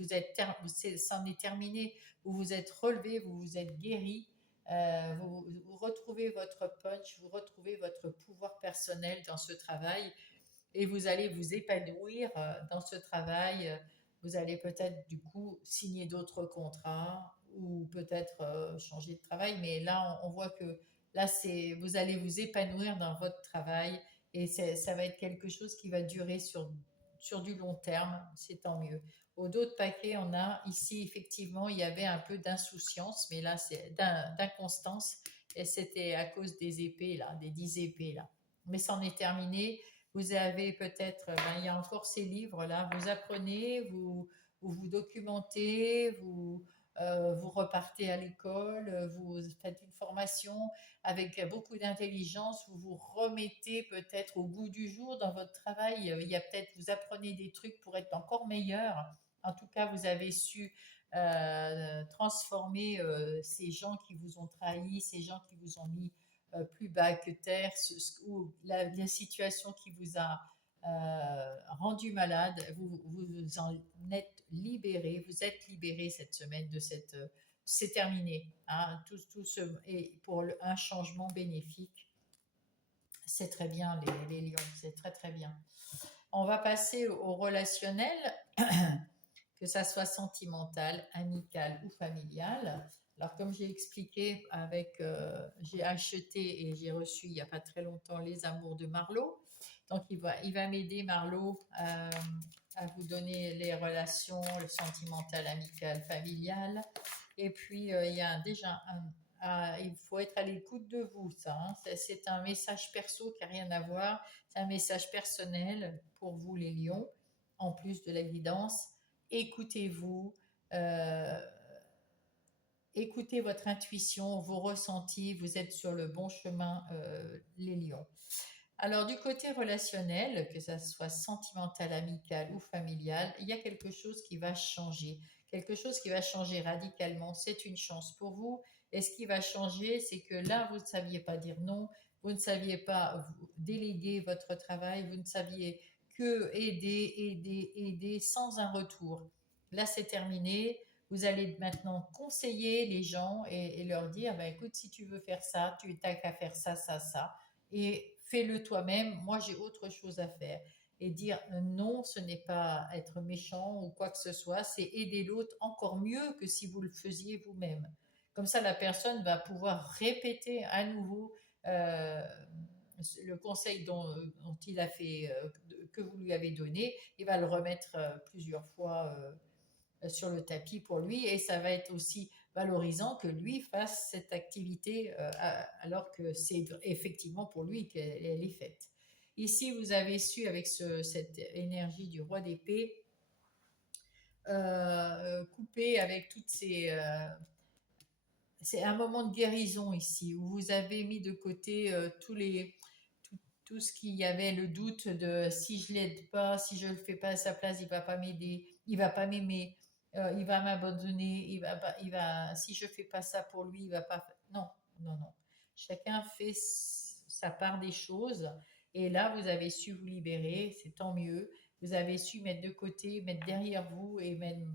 c'en est terminé. Vous vous êtes relevé, vous vous êtes guéri. vous retrouvez votre punch, vous retrouvez votre pouvoir personnel dans ce travail et vous allez vous épanouir dans ce travail. Vous allez peut-être du coup signer d'autres contrats ou peut-être changer de travail, mais là on voit que là c'est vous allez vous épanouir dans votre travail et ça va être quelque chose qui va durer sur du long terme, c'est tant mieux. Au dos de paquet, on a ici effectivement il y avait un peu d'insouciance, mais là c'est d'inconstance et c'était à cause des épées là, des 10 épées là. Mais c'en est terminé. Vous avez peut-être, il y a encore ces livres-là, vous apprenez, vous documentez, vous repartez à l'école, vous faites une formation avec beaucoup d'intelligence, vous vous remettez peut-être au goût du jour dans votre travail. Il y a peut-être, vous apprenez des trucs pour être encore meilleur. En tout cas, vous avez su transformer ces gens qui vous ont trahi, ces gens qui vous ont mis plus bas que terre, ou la situation qui vous a rendu malade, vous en vous êtes libéré cette semaine de cette, c'est terminé, hein, tout et pour un changement bénéfique, c'est très bien les lions, c'est très très bien. On va passer au relationnel, que ça soit sentimental, amical ou familial. Alors, comme j'ai expliqué, j'ai acheté et j'ai reçu il n'y a pas très longtemps Les Amours de Marlowe. Donc, il va m'aider, Marlowe, à vous donner les relations, le sentimental, amical, familial. Et puis, il y a déjà il faut être à l'écoute de vous, ça. Hein. C'est un message perso qui n'a rien à voir. C'est un message personnel pour vous, les lions, en plus de la guidance. Écoutez-vous, euh, écoutez votre intuition, vos ressentis, vous êtes sur le bon chemin, les lions. Alors du côté relationnel, que ça soit sentimental, amical ou familial, il y a quelque chose qui va changer, quelque chose qui va changer radicalement. C'est une chance pour vous. Et ce qui va changer, c'est que là, vous ne saviez pas dire non, vous ne saviez pas déléguer votre travail, vous ne saviez que aider sans un retour. Là, c'est terminé. Vous allez maintenant conseiller les gens et leur dire, ben, écoute, si tu veux faire ça, tu n'as qu'à faire ça, ça, ça. Et fais-le toi-même. Moi, j'ai autre chose à faire. Et dire non, ce n'est pas être méchant ou quoi que ce soit, c'est aider l'autre encore mieux que si vous le faisiez vous-même. Comme ça, la personne va pouvoir répéter à nouveau euh, le conseil dont il a fait, que vous lui avez donné. Il va le remettre plusieurs fois sur le tapis pour lui et ça va être aussi valorisant que lui fasse cette activité alors que c'est effectivement pour lui qu'elle est faite. Ici, vous avez su avec cette énergie du roi d'épée couper avec toutes ces... c'est un moment de guérison ici où vous avez mis de côté tout ce qui y avait le doute de si je l'aide pas, si je le fais pas à sa place, il va pas m'aider, il va pas m'aimer, il va m'abandonner, il va, si je fais pas ça pour lui, il va pas. Non, non, non. Chacun fait sa part des choses et là vous avez su vous libérer, c'est tant mieux. Vous avez su mettre de côté, mettre derrière vous et même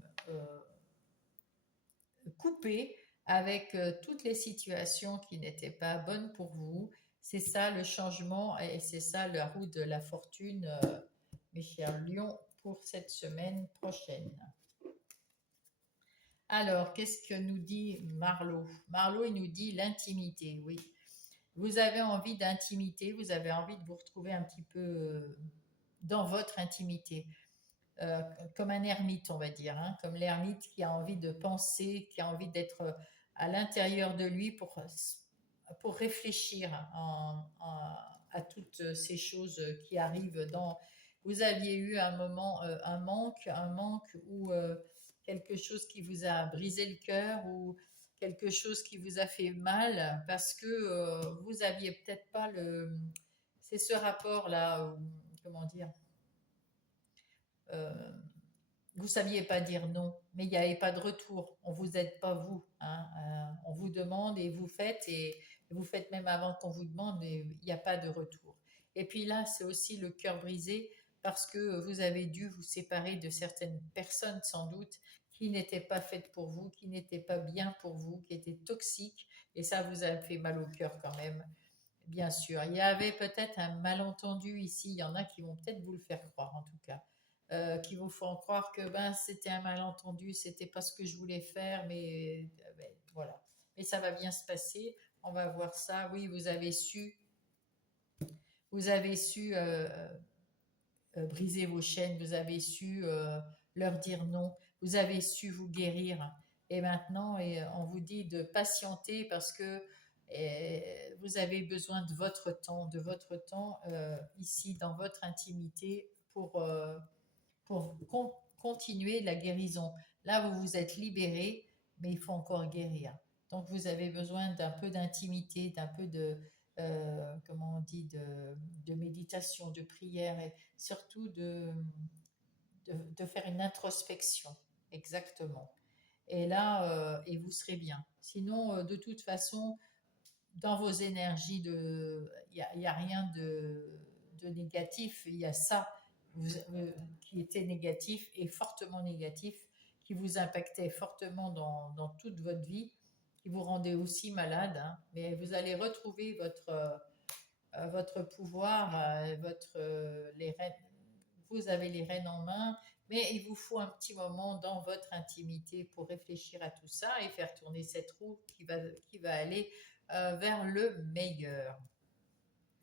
couper avec toutes les situations qui n'étaient pas bonnes pour vous. C'est ça le changement et c'est ça la roue de la fortune, mes chers lions, pour cette semaine prochaine. Alors, qu'est-ce que nous dit Marlowe? Marlowe, il nous dit l'intimité, oui. Vous avez envie d'intimité, vous avez envie de vous retrouver un petit peu dans votre intimité. Comme un ermite, on va dire, hein, comme l'ermite qui a envie de penser, qui a envie d'être à l'intérieur de lui pour réfléchir à toutes ces choses qui arrivent dans... Vous aviez eu un moment, un manque ou quelque chose qui vous a brisé le cœur ou quelque chose qui vous a fait mal parce que vous aviez peut-être pas le... C'est ce rapport-là, comment dire euh, vous saviez pas dire non, mais il n'y avait pas de retour. On vous aide pas vous. Hein. On vous demande et vous faites même avant qu'on vous demande, mais il n'y a pas de retour. Et puis là, c'est aussi le cœur brisé parce que vous avez dû vous séparer de certaines personnes sans doute qui n'était pas faite pour vous, qui n'était pas bien pour vous, qui était toxique, et ça vous a fait mal au cœur quand même, bien sûr. Il y avait peut-être un malentendu ici, il y en a qui vont peut-être vous le faire croire en tout cas, qui vous font croire que ben, c'était un malentendu, c'était pas ce que je voulais faire, mais ben, voilà. Mais ça va bien se passer, on va voir ça. Oui, vous avez su briser vos chaînes, vous avez su leur dire non, vous avez su vous guérir. Et maintenant, on vous dit de patienter parce que vous avez besoin de votre temps ici dans votre intimité pour continuer la guérison. Là, vous vous êtes libéré, mais il faut encore guérir. Donc, vous avez besoin d'un peu d'intimité, d'un peu de, comment on dit, de méditation, de prière et surtout de faire une introspection. Exactement. Et là, et vous serez bien. Sinon, de toute façon, dans vos énergies, y a rien de négatif. Il y a ça qui était négatif et fortement négatif, qui vous impactait fortement dans toute votre vie, qui vous rendait aussi malade. Hein. Mais vous allez retrouver votre pouvoir, les rênes, vous avez les rênes en main, mais il vous faut un petit moment dans votre intimité pour réfléchir à tout ça et faire tourner cette roue qui va aller vers le meilleur.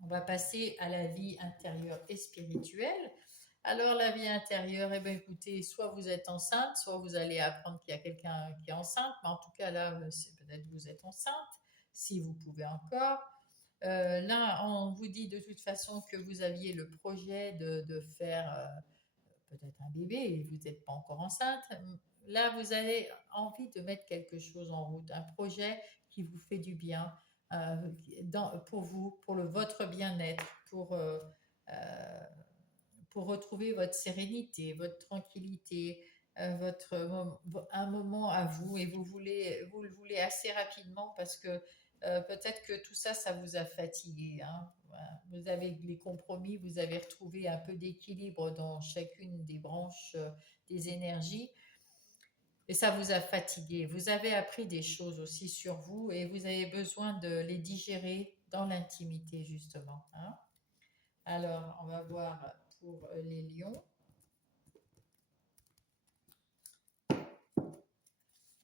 On va passer à la vie intérieure et spirituelle. Alors la vie intérieure, eh bien écoutez, soit vous êtes enceinte, soit vous allez apprendre qu'il y a quelqu'un qui est enceinte, mais en tout cas là, c'est peut-être que vous êtes enceinte, si vous pouvez encore. Là, on vous dit de toute façon que vous aviez le projet de faire peut-être un bébé et vous n'êtes pas encore enceinte. Là, vous avez envie de mettre quelque chose en route, un projet qui vous fait du bien pour vous, pour votre bien-être, euh, pour retrouver votre sérénité, votre tranquillité, un moment à vous et vous le voulez assez rapidement parce que peut-être que tout ça, ça vous a fatigué. Hein. Voilà. Vous avez les compromis, vous avez retrouvé un peu d'équilibre dans chacune des branches des énergies et ça vous a fatigué. Vous avez appris des choses aussi sur vous et vous avez besoin de les digérer dans l'intimité justement. Hein. Alors, on va voir pour les lions.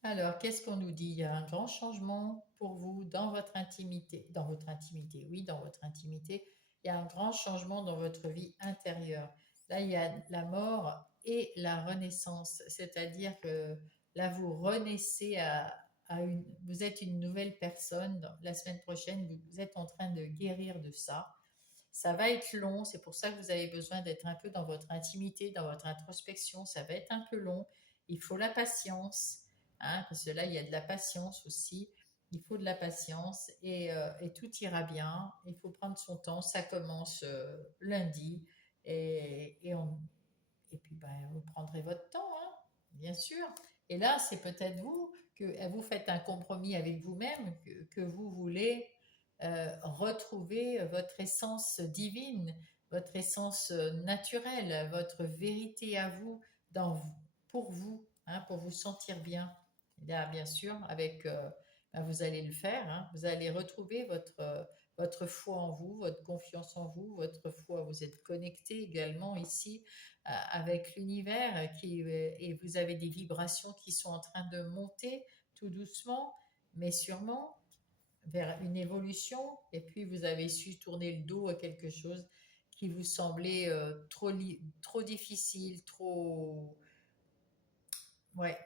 Alors, qu'est-ce qu'on nous dit? Il y a un grand changement pour vous dans votre intimité. Dans votre intimité, oui, dans votre intimité. Il y a un grand changement dans votre vie intérieure. Là, il y a la mort et la renaissance. C'est-à-dire que là, vous renaissez vous êtes une nouvelle personne. La semaine prochaine, vous êtes en train de guérir de ça. Ça va être long, c'est pour ça que vous avez besoin d'être un peu dans votre intimité, dans votre introspection. Ça va être un peu long. Il faut la patience, hein, parce que là, il y a de la patience aussi. Il faut de la patience et tout ira bien. Il faut prendre son temps. Ça commence lundi et puis ben, vous prendrez votre temps, hein, bien sûr. Et là, c'est peut-être vous que vous faites un compromis avec vous-même que vous voulez retrouver votre essence divine, votre essence naturelle, votre vérité à vous, pour vous, hein, pour vous sentir bien. Et là, bien sûr, ben, vous allez le faire, hein, vous allez retrouver votre foi en vous, votre confiance en vous, votre foi, vous êtes connecté également ici avec l'univers et vous avez des vibrations qui sont en train de monter tout doucement, mais sûrement vers une évolution, et puis vous avez su tourner le dos à quelque chose qui vous semblait trop difficile, ouais,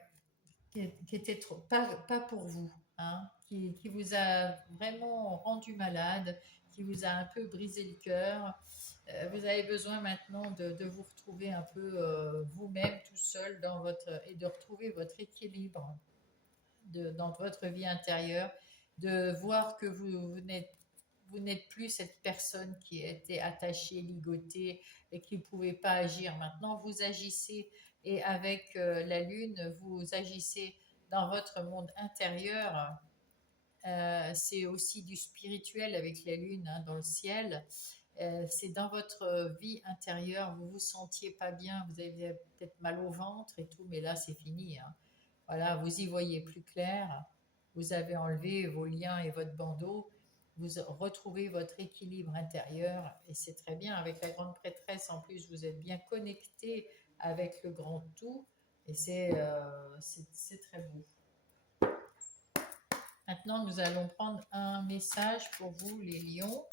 qui était pas pour vous, hein, qui vous a vraiment rendu malade, qui vous a un peu brisé le cœur. Vous avez besoin maintenant de vous retrouver un peu vous-même tout seul et de retrouver votre équilibre dans votre vie intérieure, de voir que vous n'êtes plus cette personne qui était attachée, ligotée et qui ne pouvait pas agir. Maintenant, vous agissez et avec la lune, vous agissez dans votre monde intérieur. C'est aussi du spirituel avec la lune hein, dans le ciel. C'est dans votre vie intérieure, vous vous sentiez pas bien, vous avez peut-être mal au ventre et tout, mais là c'est fini. Hein. Voilà, vous y voyez plus clair. Vous avez enlevé vos liens et votre bandeau. Vous retrouvez votre équilibre intérieur et c'est très bien. Avec la grande prêtresse, en plus, vous êtes bien connecté avec le grand tout et c'est très beau. Maintenant, nous allons prendre un message pour vous, les lions.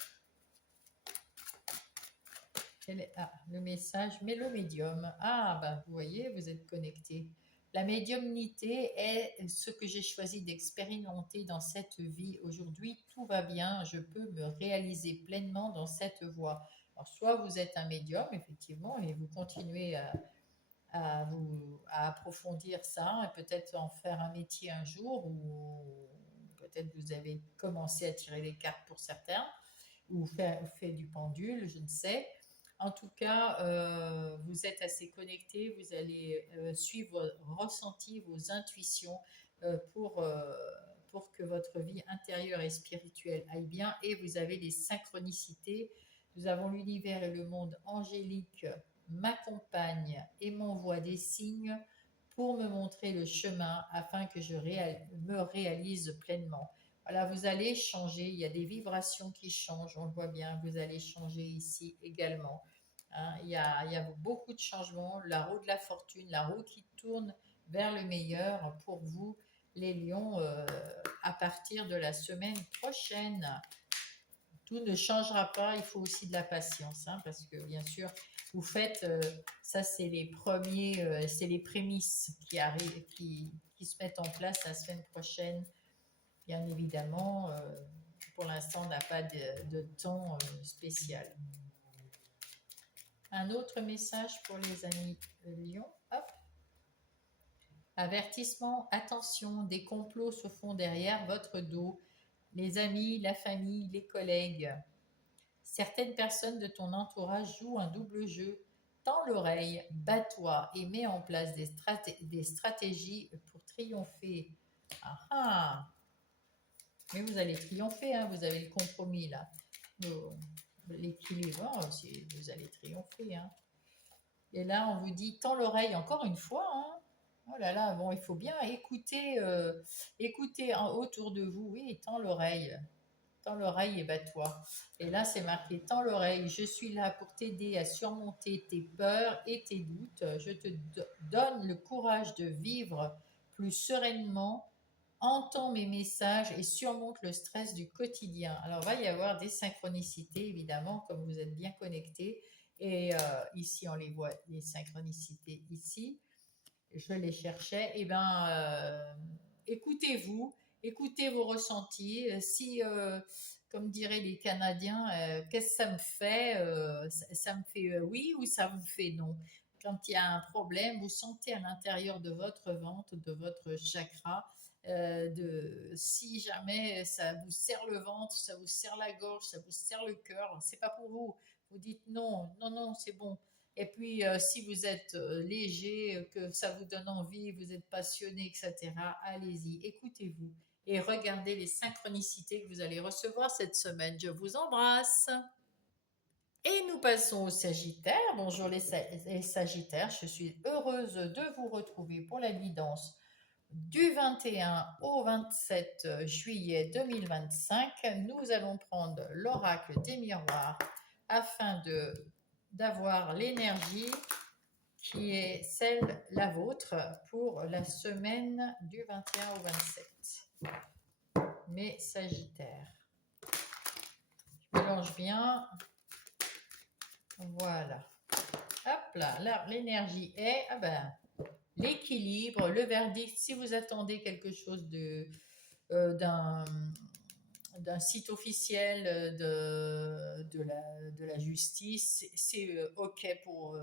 Le message, mais le médium. Ah, ben, vous voyez, vous êtes connecté. La médiumnité est ce que j'ai choisi d'expérimenter dans cette vie. Aujourd'hui, tout va bien, je peux me réaliser pleinement dans cette voie. Alors, soit vous êtes un médium, effectivement, et vous continuez à approfondir ça, et peut-être en faire un métier un jour, ou peut-être vous avez commencé à tirer les cartes pour certains, ou fait du pendule, je ne sais. En tout cas, vous êtes assez connecté, vous allez suivre vos ressentis, vos intuitions pour que votre vie intérieure et spirituelle aille bien. Et vous avez des synchronicités. Nous avons l'univers et le monde angélique m'accompagnent et m'envoient des signes pour me montrer le chemin afin que je me réalise pleinement. Voilà, vous allez changer, il y a des vibrations qui changent, on le voit bien, vous allez changer ici également. Hein, il y a beaucoup de changements, la roue de la fortune, la roue qui tourne vers le meilleur pour vous, les lions, à partir de la semaine prochaine. Tout ne changera pas, il faut aussi de la patience, hein, parce que bien sûr, vous faites, ça c'est les premiers, c'est les prémices qui arrivent, qui se mettent en place la semaine prochaine. Bien évidemment, pour l'instant, on n'a pas de temps spécial. Un autre message pour les amis Lions. Hop. Avertissement, attention, des complots se font derrière votre dos. Les amis, la famille, les collègues. Certaines personnes de ton entourage jouent un double jeu. Tends l'oreille, bats-toi et mets en place des stratégies pour triompher. Ah ah! Mais vous allez triompher, hein, vous avez le compromis là. L'équilibre, hein, vous allez triompher. Hein. Et là, on vous dit, tends l'oreille encore une fois. Hein. Oh là là, bon, il faut bien écouter, écouter autour de vous. Oui, tends l'oreille. Tends l'oreille et bats-toi. Et là, c'est marqué, tends l'oreille, je suis là pour t'aider à surmonter tes peurs et tes doutes. Je te donne le courage de vivre plus sereinement. Entends mes messages et surmonte le stress du quotidien. Alors, il va y avoir des synchronicités, évidemment, comme vous êtes bien connectés. Et ici, on les voit, les synchronicités ici. Je les cherchais. Eh bien, écoutez-vous, écoutez vos ressentis. Si, comme diraient les Canadiens, qu'est-ce que ça me fait ça me fait oui ou ça me fait non. Quand il y a un problème, vous sentez à l'intérieur de votre ventre, de votre chakra, si jamais ça vous serre le ventre, ça vous serre la gorge, ça vous serre le cœur, c'est pas pour vous. Vous dites non, non, non, c'est bon. Et puis, si vous êtes léger, que ça vous donne envie, vous êtes passionné, etc., allez-y, écoutez-vous et regardez les synchronicités que vous allez recevoir cette semaine. Je vous embrasse. Et nous passons au Sagittaire. Bonjour les Sagittaires, je suis heureuse de vous retrouver pour la guidance du 21 au 27 juillet 2025. Nous allons prendre l'oracle des miroirs afin d'avoir l'énergie qui est celle, la vôtre, pour la semaine du 21 au 27. Mes Sagittaires. Je mélange bien. Voilà. Hop là, l'énergie est l'équilibre, le verdict. Si vous attendez quelque chose d'un site officiel de la justice, c'est OK pour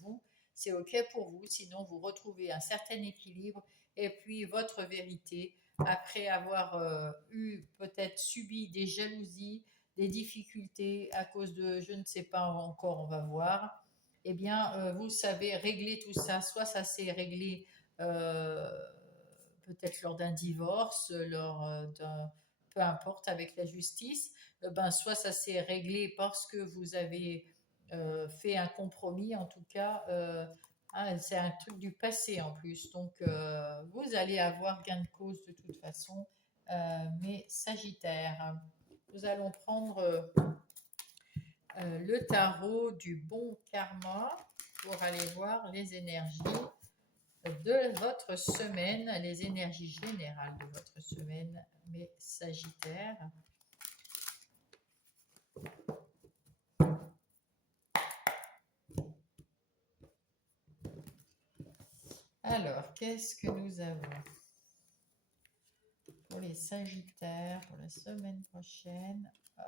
vous. C'est OK pour vous. Sinon, vous retrouvez un certain équilibre et puis votre vérité après avoir eu peut-être subi des jalousies, des difficultés à cause de, je ne sais pas encore, on va voir. Eh bien, vous savez régler tout ça. Soit ça s'est réglé euh, peut-être lors d'un divorce, peu importe, avec la justice, soit ça s'est réglé parce que vous avez fait un compromis, en tout cas, Ah, c'est un truc du passé en plus. Donc, vous allez avoir gain de cause de toute façon. Mais Sagittaire, nous allons prendre le tarot du bon karma pour aller voir les énergies de votre semaine, les énergies générales de votre semaine, mes Sagittaires. Alors, qu'est-ce que nous avons pour les Sagittaires pour la semaine prochaine? Hop.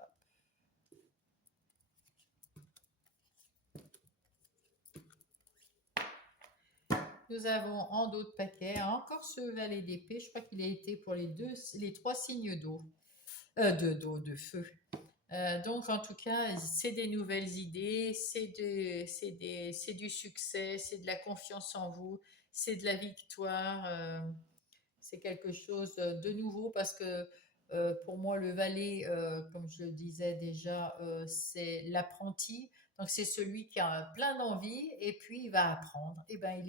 Nous avons en dos de paquet encore ce valet d'épée. Je crois qu'il a été pour les trois signes d'eau, de feu. Donc en tout cas, c'est des nouvelles idées, c'est du succès, c'est de la confiance en vous, c'est de la victoire. C'est quelque chose de nouveau parce que pour moi, le valet, comme je le disais déjà, c'est l'apprenti. Donc c'est celui qui a plein d'envie et puis il va apprendre. Et ben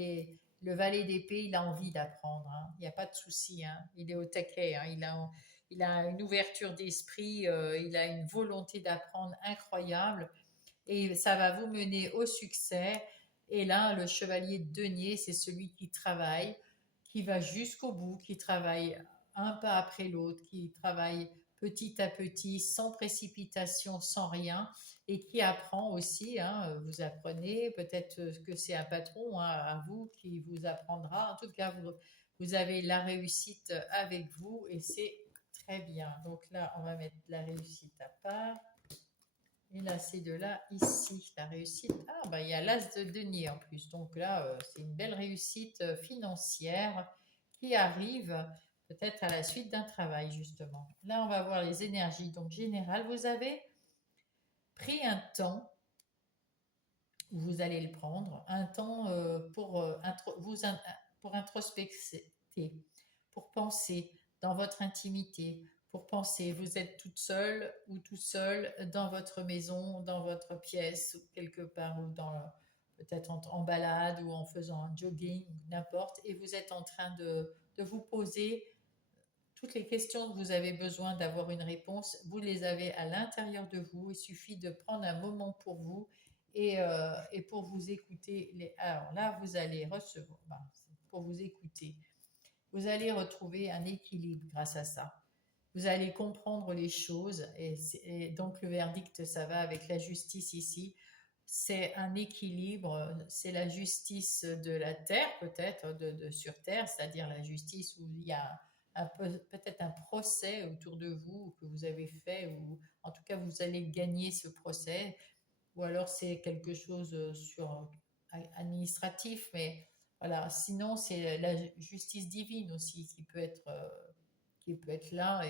le valet d'épée, il a envie d'apprendre, hein. Il n'y a pas de souci, hein. Il est au taquet, hein. Il a une ouverture d'esprit, il a une volonté d'apprendre incroyable et ça va vous mener au succès. Et là, le chevalier de denier, c'est celui qui travaille, qui va jusqu'au bout, qui travaille un pas après l'autre, qui travaille petit à petit, sans précipitation, sans rien, et qui apprend aussi, hein, vous apprenez, peut-être que c'est un patron, hein, à vous qui vous apprendra. En tout cas, vous avez la réussite avec vous et c'est très bien. Donc là, on va mettre la réussite à part. Et là, c'est de là, ici, la réussite. Ah, bah, il y a l'as de denier en plus. Donc là, c'est une belle réussite financière qui arrive peut-être à la suite d'un travail, justement. Là, on va voir les énergies. Donc, générales, vous avez pris un temps, où vous allez le prendre, un temps pour introspecter, pour penser dans votre intimité, pour penser. Vous êtes toute seule ou tout seul dans votre maison, dans votre pièce, ou quelque part, ou peut-être en balade ou en faisant un jogging, n'importe, et vous êtes en train de vous poser toutes les questions que vous avez besoin d'avoir une réponse, vous les avez à l'intérieur de vous. Il suffit de prendre un moment pour vous et pour vous écouter. Alors là, vous allez recevoir, pour vous écouter, vous allez retrouver un équilibre grâce à ça. Vous allez comprendre les choses et donc le verdict, ça va avec la justice ici. C'est un équilibre, c'est la justice de la terre peut-être, sur terre, c'est-à-dire la justice où il y a peut-être un procès autour de vous que vous avez fait, ou en tout cas vous allez gagner ce procès, ou alors c'est quelque chose administratif, mais voilà, sinon c'est la justice divine aussi qui peut être là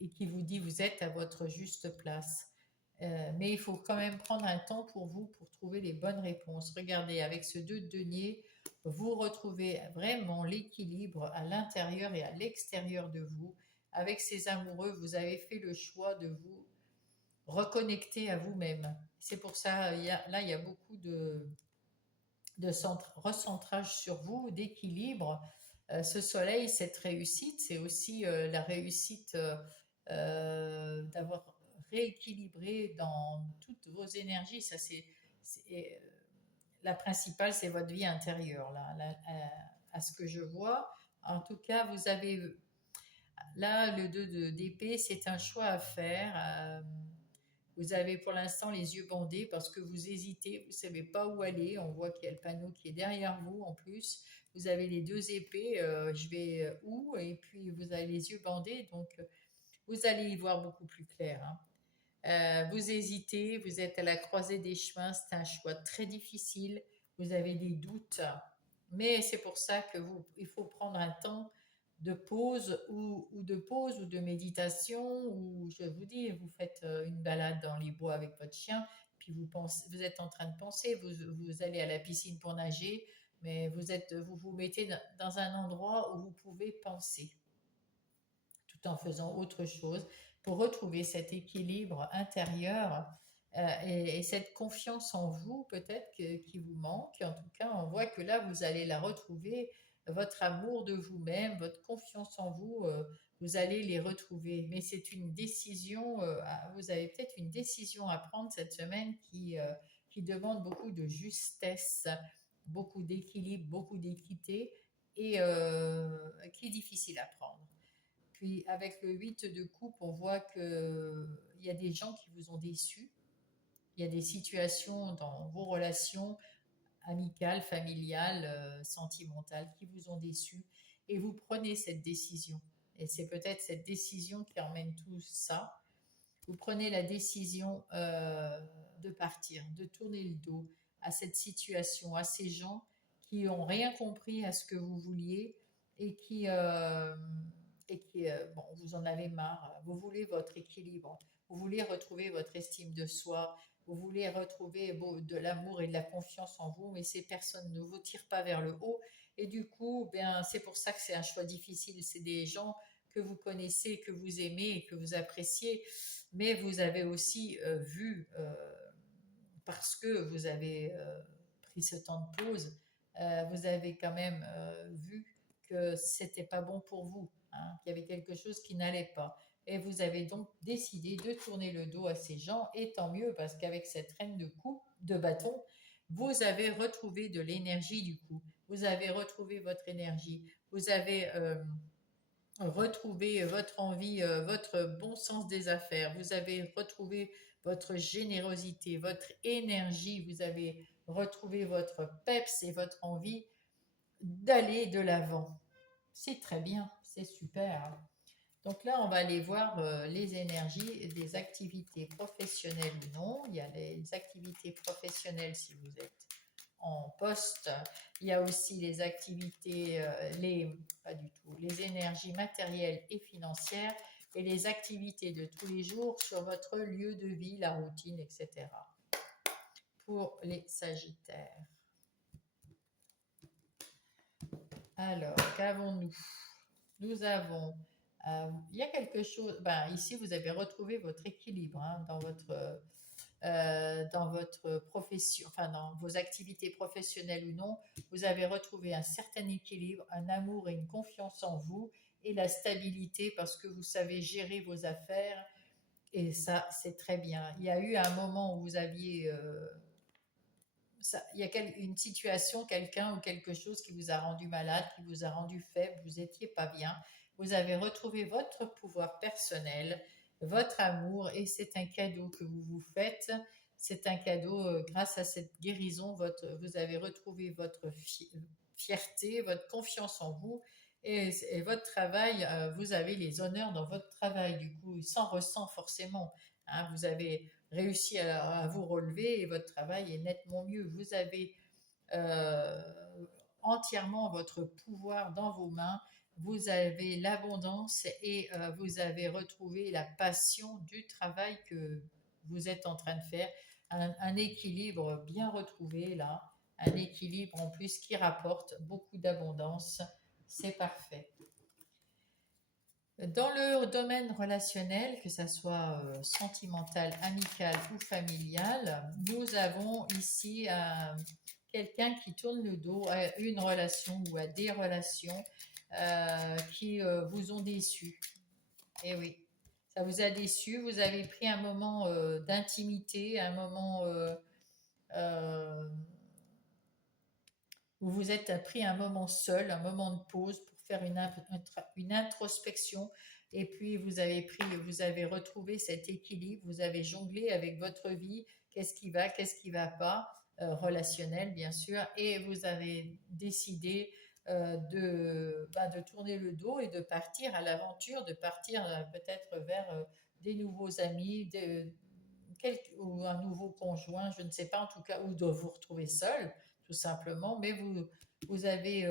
et qui vous dit vous êtes à votre juste place. Mais il faut quand même prendre un temps pour vous pour trouver les bonnes réponses. Regardez, avec ce 2 de denier, vous retrouvez vraiment l'équilibre à l'intérieur et à l'extérieur de vous. Avec ces amoureux, vous avez fait le choix de vous reconnecter à vous-même. C'est pour ça, là, il y a beaucoup de recentrage sur vous, d'équilibre. Ce soleil, cette réussite, c'est aussi la réussite d'avoir rééquilibré dans toutes vos énergies. Ça, la principale, c'est votre vie intérieure, là, à ce que je vois. En tout cas, vous avez là le 2 d'épée, c'est un choix à faire. Vous avez pour l'instant les yeux bandés parce que vous hésitez, vous ne savez pas où aller. On voit qu'il y a le panneau qui est derrière vous en plus. Vous avez les 2 épées, je vais où? Et puis vous avez les yeux bandés, donc vous allez y voir beaucoup plus clair, hein. Vous hésitez, vous êtes à la croisée des chemins, c'est un choix très difficile, vous avez des doutes, mais c'est pour ça que il faut prendre un temps de pause ou de méditation, ou je vous dis, vous faites une balade dans les bois avec votre chien, puis vous êtes en train de penser, vous allez à la piscine pour nager, mais vous vous mettez dans un endroit où vous pouvez penser tout en faisant autre chose pour retrouver cet équilibre intérieur Et cette confiance en vous, peut-être qui vous manque. En tout cas, on voit que là, vous allez la retrouver, votre amour de vous-même, votre confiance en vous, vous allez les retrouver. Mais c'est une décision, vous avez peut-être une décision à prendre cette semaine qui demande beaucoup de justesse, beaucoup d'équilibre, beaucoup d'équité et qui est difficile à prendre. Puis avec le 8 de coupe, on voit qu'il y a des gens qui vous ont déçus. Il y a des situations dans vos relations amicales, familiales, sentimentales qui vous ont déçus et vous prenez cette décision. Et c'est peut-être cette décision qui emmène tout ça. Vous prenez la décision de partir, de tourner le dos à cette situation, à ces gens qui n'ont rien compris à ce que vous vouliez et qui bon, vous en avez marre. Vous voulez votre équilibre, vous voulez retrouver votre estime de soi, vous voulez retrouver de l'amour et de la confiance en vous, mais ces personnes ne vous tirent pas vers le haut. Et du coup, ben, c'est pour ça que c'est un choix difficile. C'est des gens que vous connaissez, que vous aimez et que vous appréciez, mais vous avez aussi vu, parce que vous avez pris ce temps de pause, vous avez quand même vu que c'était pas bon pour vous, hein, qu'il y avait quelque chose qui n'allait pas. Et vous avez donc décidé de tourner le dos à ces gens, et tant mieux, parce qu'avec cette reine de coupe, de bâton, vous avez retrouvé de l'énergie du coup. Vous avez retrouvé votre énergie. Vous avez retrouvé votre envie, votre bon sens des affaires. Vous avez retrouvé votre générosité, votre énergie. Vous avez retrouvé votre peps et votre envie d'aller de l'avant. C'est très bien, c'est super. Donc là, on va aller voir les énergies des activités professionnelles ou non. Il y a les activités professionnelles si vous êtes en poste. Il y a aussi les activités, pas du tout, les énergies matérielles et financières et les activités de tous les jours sur votre lieu de vie, la routine, etc. Pour les Sagittaires. Alors, qu'avons-nous? Nous avons, il y a quelque chose, ben, ici vous avez retrouvé votre équilibre hein, dans votre profession, enfin dans vos activités professionnelles ou non, vous avez retrouvé un certain équilibre, un amour et une confiance en vous et la stabilité parce que vous savez gérer vos affaires et ça c'est très bien. Il y a eu un moment où vous aviez il y a une situation, quelqu'un ou quelque chose qui vous a rendu malade, qui vous a rendu faible, vous n'étiez pas bien. Vous avez retrouvé votre pouvoir personnel, votre amour, et c'est un cadeau que vous vous faites. C'est un cadeau grâce à cette guérison. Vous avez retrouvé votre fierté, votre confiance en vous et votre travail. Vous avez les honneurs dans votre travail. Du coup, il s'en ressent forcément. Hein, vous avez réussi à vous relever et votre travail est nettement mieux. Vous avez euh, entièrement votre pouvoir dans vos mains, vous avez l'abondance et vous avez retrouvé la passion du travail que vous êtes en train de faire. Un équilibre bien retrouvé là, un équilibre en plus qui rapporte beaucoup d'abondance. C'est parfait. Dans le domaine relationnel, que ce soit sentimental, amical ou familial, nous avons ici quelqu'un qui tourne le dos à une relation ou à des relations qui vous ont déçu. Et oui, ça vous a déçu. Vous avez pris un moment d'intimité, un moment euh, où vous êtes pris un moment seul, un moment de pause pour faire une introspection. Et puis vous avez retrouvé cet équilibre, vous avez jonglé avec votre vie, qu'est-ce qui va pas, relationnel bien sûr, et vous avez décidé de tourner le dos et de partir à l'aventure, de partir peut-être vers des nouveaux amis, ou un nouveau conjoint, je ne sais pas en tout cas, ou de vous retrouver seul, tout simplement, mais vous avez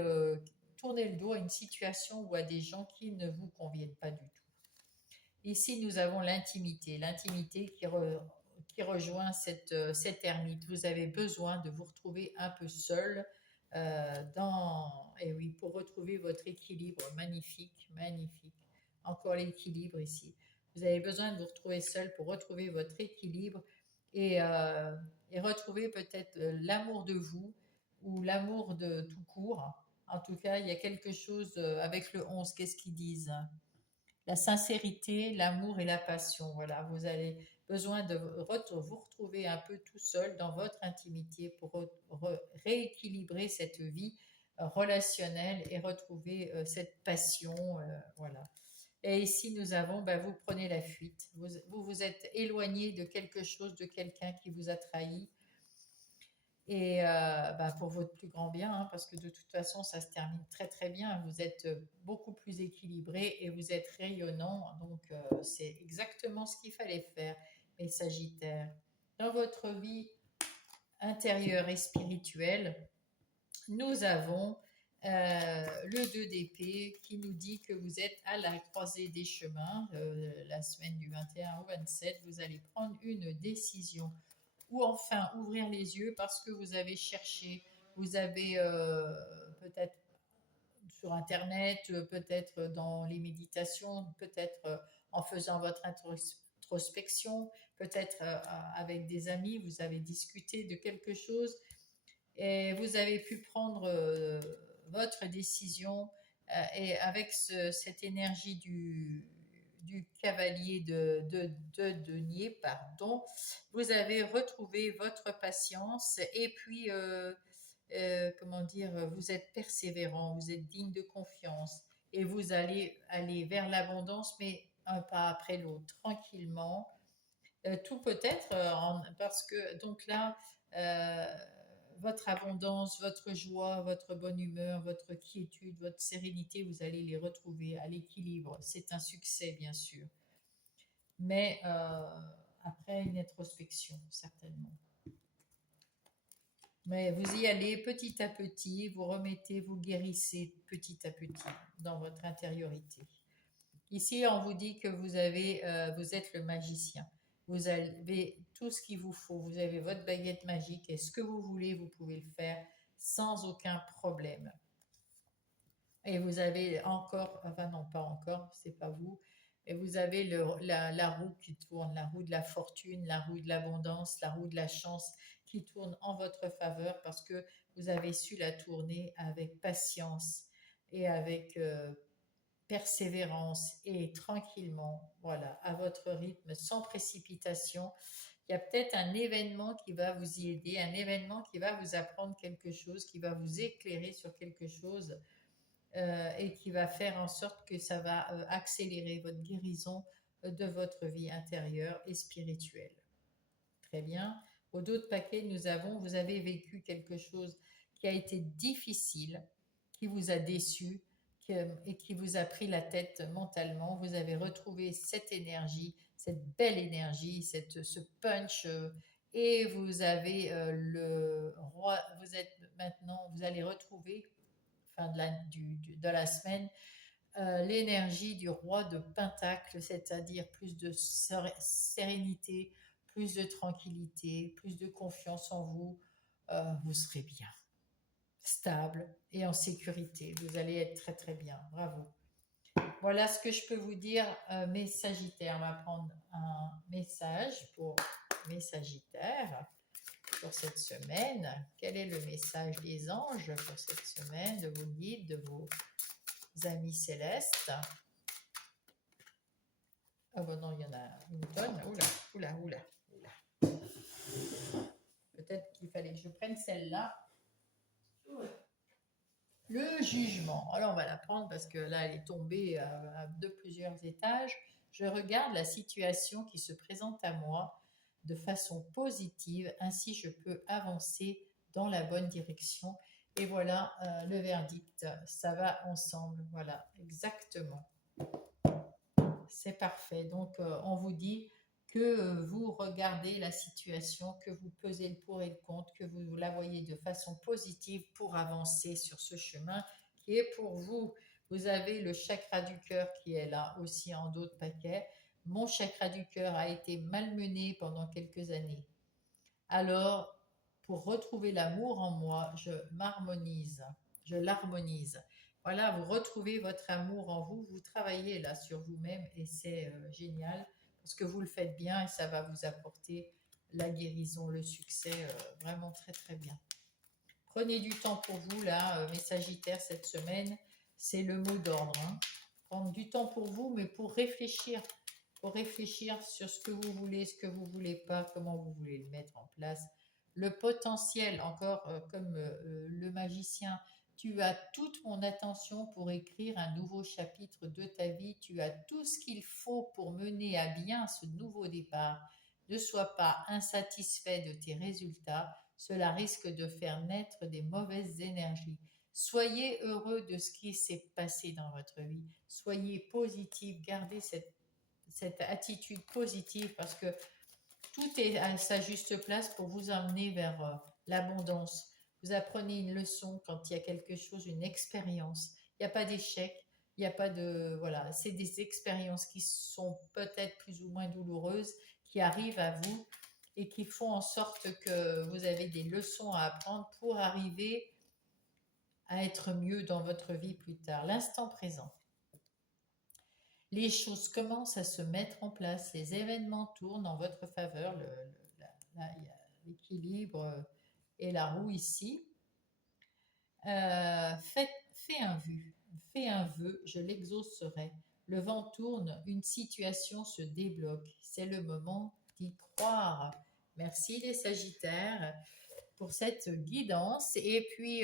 tourné le dos à une situation ou à des gens qui ne vous conviennent pas du tout. Ici, nous avons l'intimité, l'intimité qui rejoint cette ermite. Vous avez besoin de vous retrouver un peu seul et oui, pour retrouver votre équilibre magnifique, magnifique. Encore l'équilibre ici. Vous avez besoin de vous retrouver seul pour retrouver votre équilibre et, euh, et retrouver peut-être l'amour de vous ou l'amour de tout court. En tout cas, il y a quelque chose avec le 11, qu'est-ce qu'ils disent? La sincérité, l'amour et la passion. Voilà, vous avez besoin de vous retrouver un peu tout seul dans votre intimité pour rééquilibrer cette vie relationnelle et retrouver cette passion. Voilà. Et ici, nous avons, ben, vous prenez la fuite. Vous êtes éloigné de quelque chose, de quelqu'un qui vous a trahi. Et bah, pour votre plus grand bien, hein, parce que de toute façon, ça se termine très très bien. Vous êtes beaucoup plus équilibré et vous êtes rayonnant. Donc, c'est exactement ce qu'il fallait faire, les Sagittaires. Dans votre vie intérieure et spirituelle, nous avons le 2 d'épée qui nous dit que vous êtes à la croisée des chemins. La semaine du 21 au 27, vous allez prendre une décision ou enfin ouvrir les yeux parce que vous avez cherché, vous avez peut-être sur Internet, peut-être dans les méditations, peut-être en faisant votre introspection, peut-être avec des amis, vous avez discuté de quelque chose et vous avez pu prendre votre décision et avec cette énergie du cavalier de denier, pardon, vous avez retrouvé votre patience et puis, comment dire, vous êtes persévérant, vous êtes digne de confiance et vous allez aller vers l'abondance, mais un pas après l'autre, tranquillement. Tout peut être, parce que donc là, euh, votre abondance, votre joie, votre bonne humeur, votre quiétude, votre sérénité, vous allez les retrouver à l'équilibre. C'est un succès, bien sûr, mais après une introspection, certainement. Mais vous y allez petit à petit, vous remettez, vous guérissez petit à petit dans votre intériorité. Ici, on vous dit que vous êtes le magicien. Vous avez tout ce qu'il vous faut. Vous avez votre baguette magique et ce que vous voulez, vous pouvez le faire sans aucun problème. Et vous avez encore, enfin non, pas encore, c'est pas vous, et vous avez la roue qui tourne, la roue de la fortune, la roue de l'abondance, la roue de la chance qui tourne en votre faveur parce que vous avez su la tourner avec patience et avec persévérance et tranquillement, voilà, à votre rythme, sans précipitation. Il y a peut-être un événement qui va vous y aider, un événement qui va vous apprendre quelque chose, qui va vous éclairer sur quelque chose et qui va faire en sorte que ça va accélérer votre guérison de votre vie intérieure et spirituelle. Très bien. Au dos de paquet, vous avez vécu quelque chose qui a été difficile, qui vous a déçu et qui vous a pris la tête mentalement. Vous avez retrouvé cette énergie, cette belle énergie, ce punch, et vous avez le roi. Vous êtes maintenant, vous allez retrouver, fin de la semaine, l'énergie du roi de Pentacle, c'est-à-dire plus de sérénité, plus de tranquillité, plus de confiance en vous. Vous serez bien, stable et en sécurité. Vous allez être très très bien. Bravo. Voilà ce que je peux vous dire, mes Sagittaires. On va prendre un message pour mes Sagittaires pour cette semaine. Quel est le message des anges pour cette semaine, de vos guides, de vos amis célestes? Ah bon non, il y en a une tonne. Oula, oula, oula, oula. Peut-être qu'il fallait que je prenne celle-là. Le jugement. Alors on va la prendre parce que là elle est tombée de plusieurs étages. Je regarde la situation qui se présente à moi de façon positive, ainsi je peux avancer dans la bonne direction. Et voilà le verdict. Ça va ensemble. Voilà, exactement. C'est parfait. Donc, on vous dit que vous regardez la situation, que vous pesez le pour et le contre, que vous la voyez de façon positive pour avancer sur ce chemin qui est pour vous. Vous avez le chakra du cœur qui est là aussi en dos de paquet. Mon chakra du cœur a été malmené pendant quelques années. Alors, pour retrouver l'amour en moi, je m'harmonise, je l'harmonise. Voilà, vous retrouvez votre amour en vous, vous travaillez là sur vous-même et c'est génial parce que vous le faites bien et ça va vous apporter la guérison, le succès, vraiment très très bien. Prenez du temps pour vous, là, mes Sagittaires, cette semaine, c'est le mot d'ordre. Hein. Prendre du temps pour vous, mais pour réfléchir sur ce que vous voulez, ce que vous voulez pas, comment vous voulez le mettre en place. Le potentiel, encore comme le magicien, tu as toute mon attention pour écrire un nouveau chapitre de ta vie. Tu as tout ce qu'il faut pour mener à bien ce nouveau départ. Ne sois pas insatisfait de tes résultats. Cela risque de faire naître des mauvaises énergies. Soyez heureux de ce qui s'est passé dans votre vie. Soyez positif. Gardez cette attitude positive parce que tout est à sa juste place pour vous emmener vers l'abondance. Vous apprenez une leçon quand il y a quelque chose, une expérience. Il n'y a pas d'échec, il n'y a pas de... Voilà, c'est des expériences qui sont peut-être plus ou moins douloureuses, qui arrivent à vous et qui font en sorte que vous avez des leçons à apprendre pour arriver à être mieux dans votre vie plus tard. L'instant présent. Les choses commencent à se mettre en place, les événements tournent en votre faveur, là, il y a l'équilibre et la roue ici. Fais un vœu, je l'exaucerai. Le vent tourne, une situation se débloque. C'est le moment d'y croire. Merci les Sagittaires pour cette guidance et puis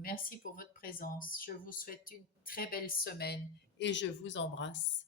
merci pour votre présence. Je vous souhaite une très belle semaine et je vous embrasse.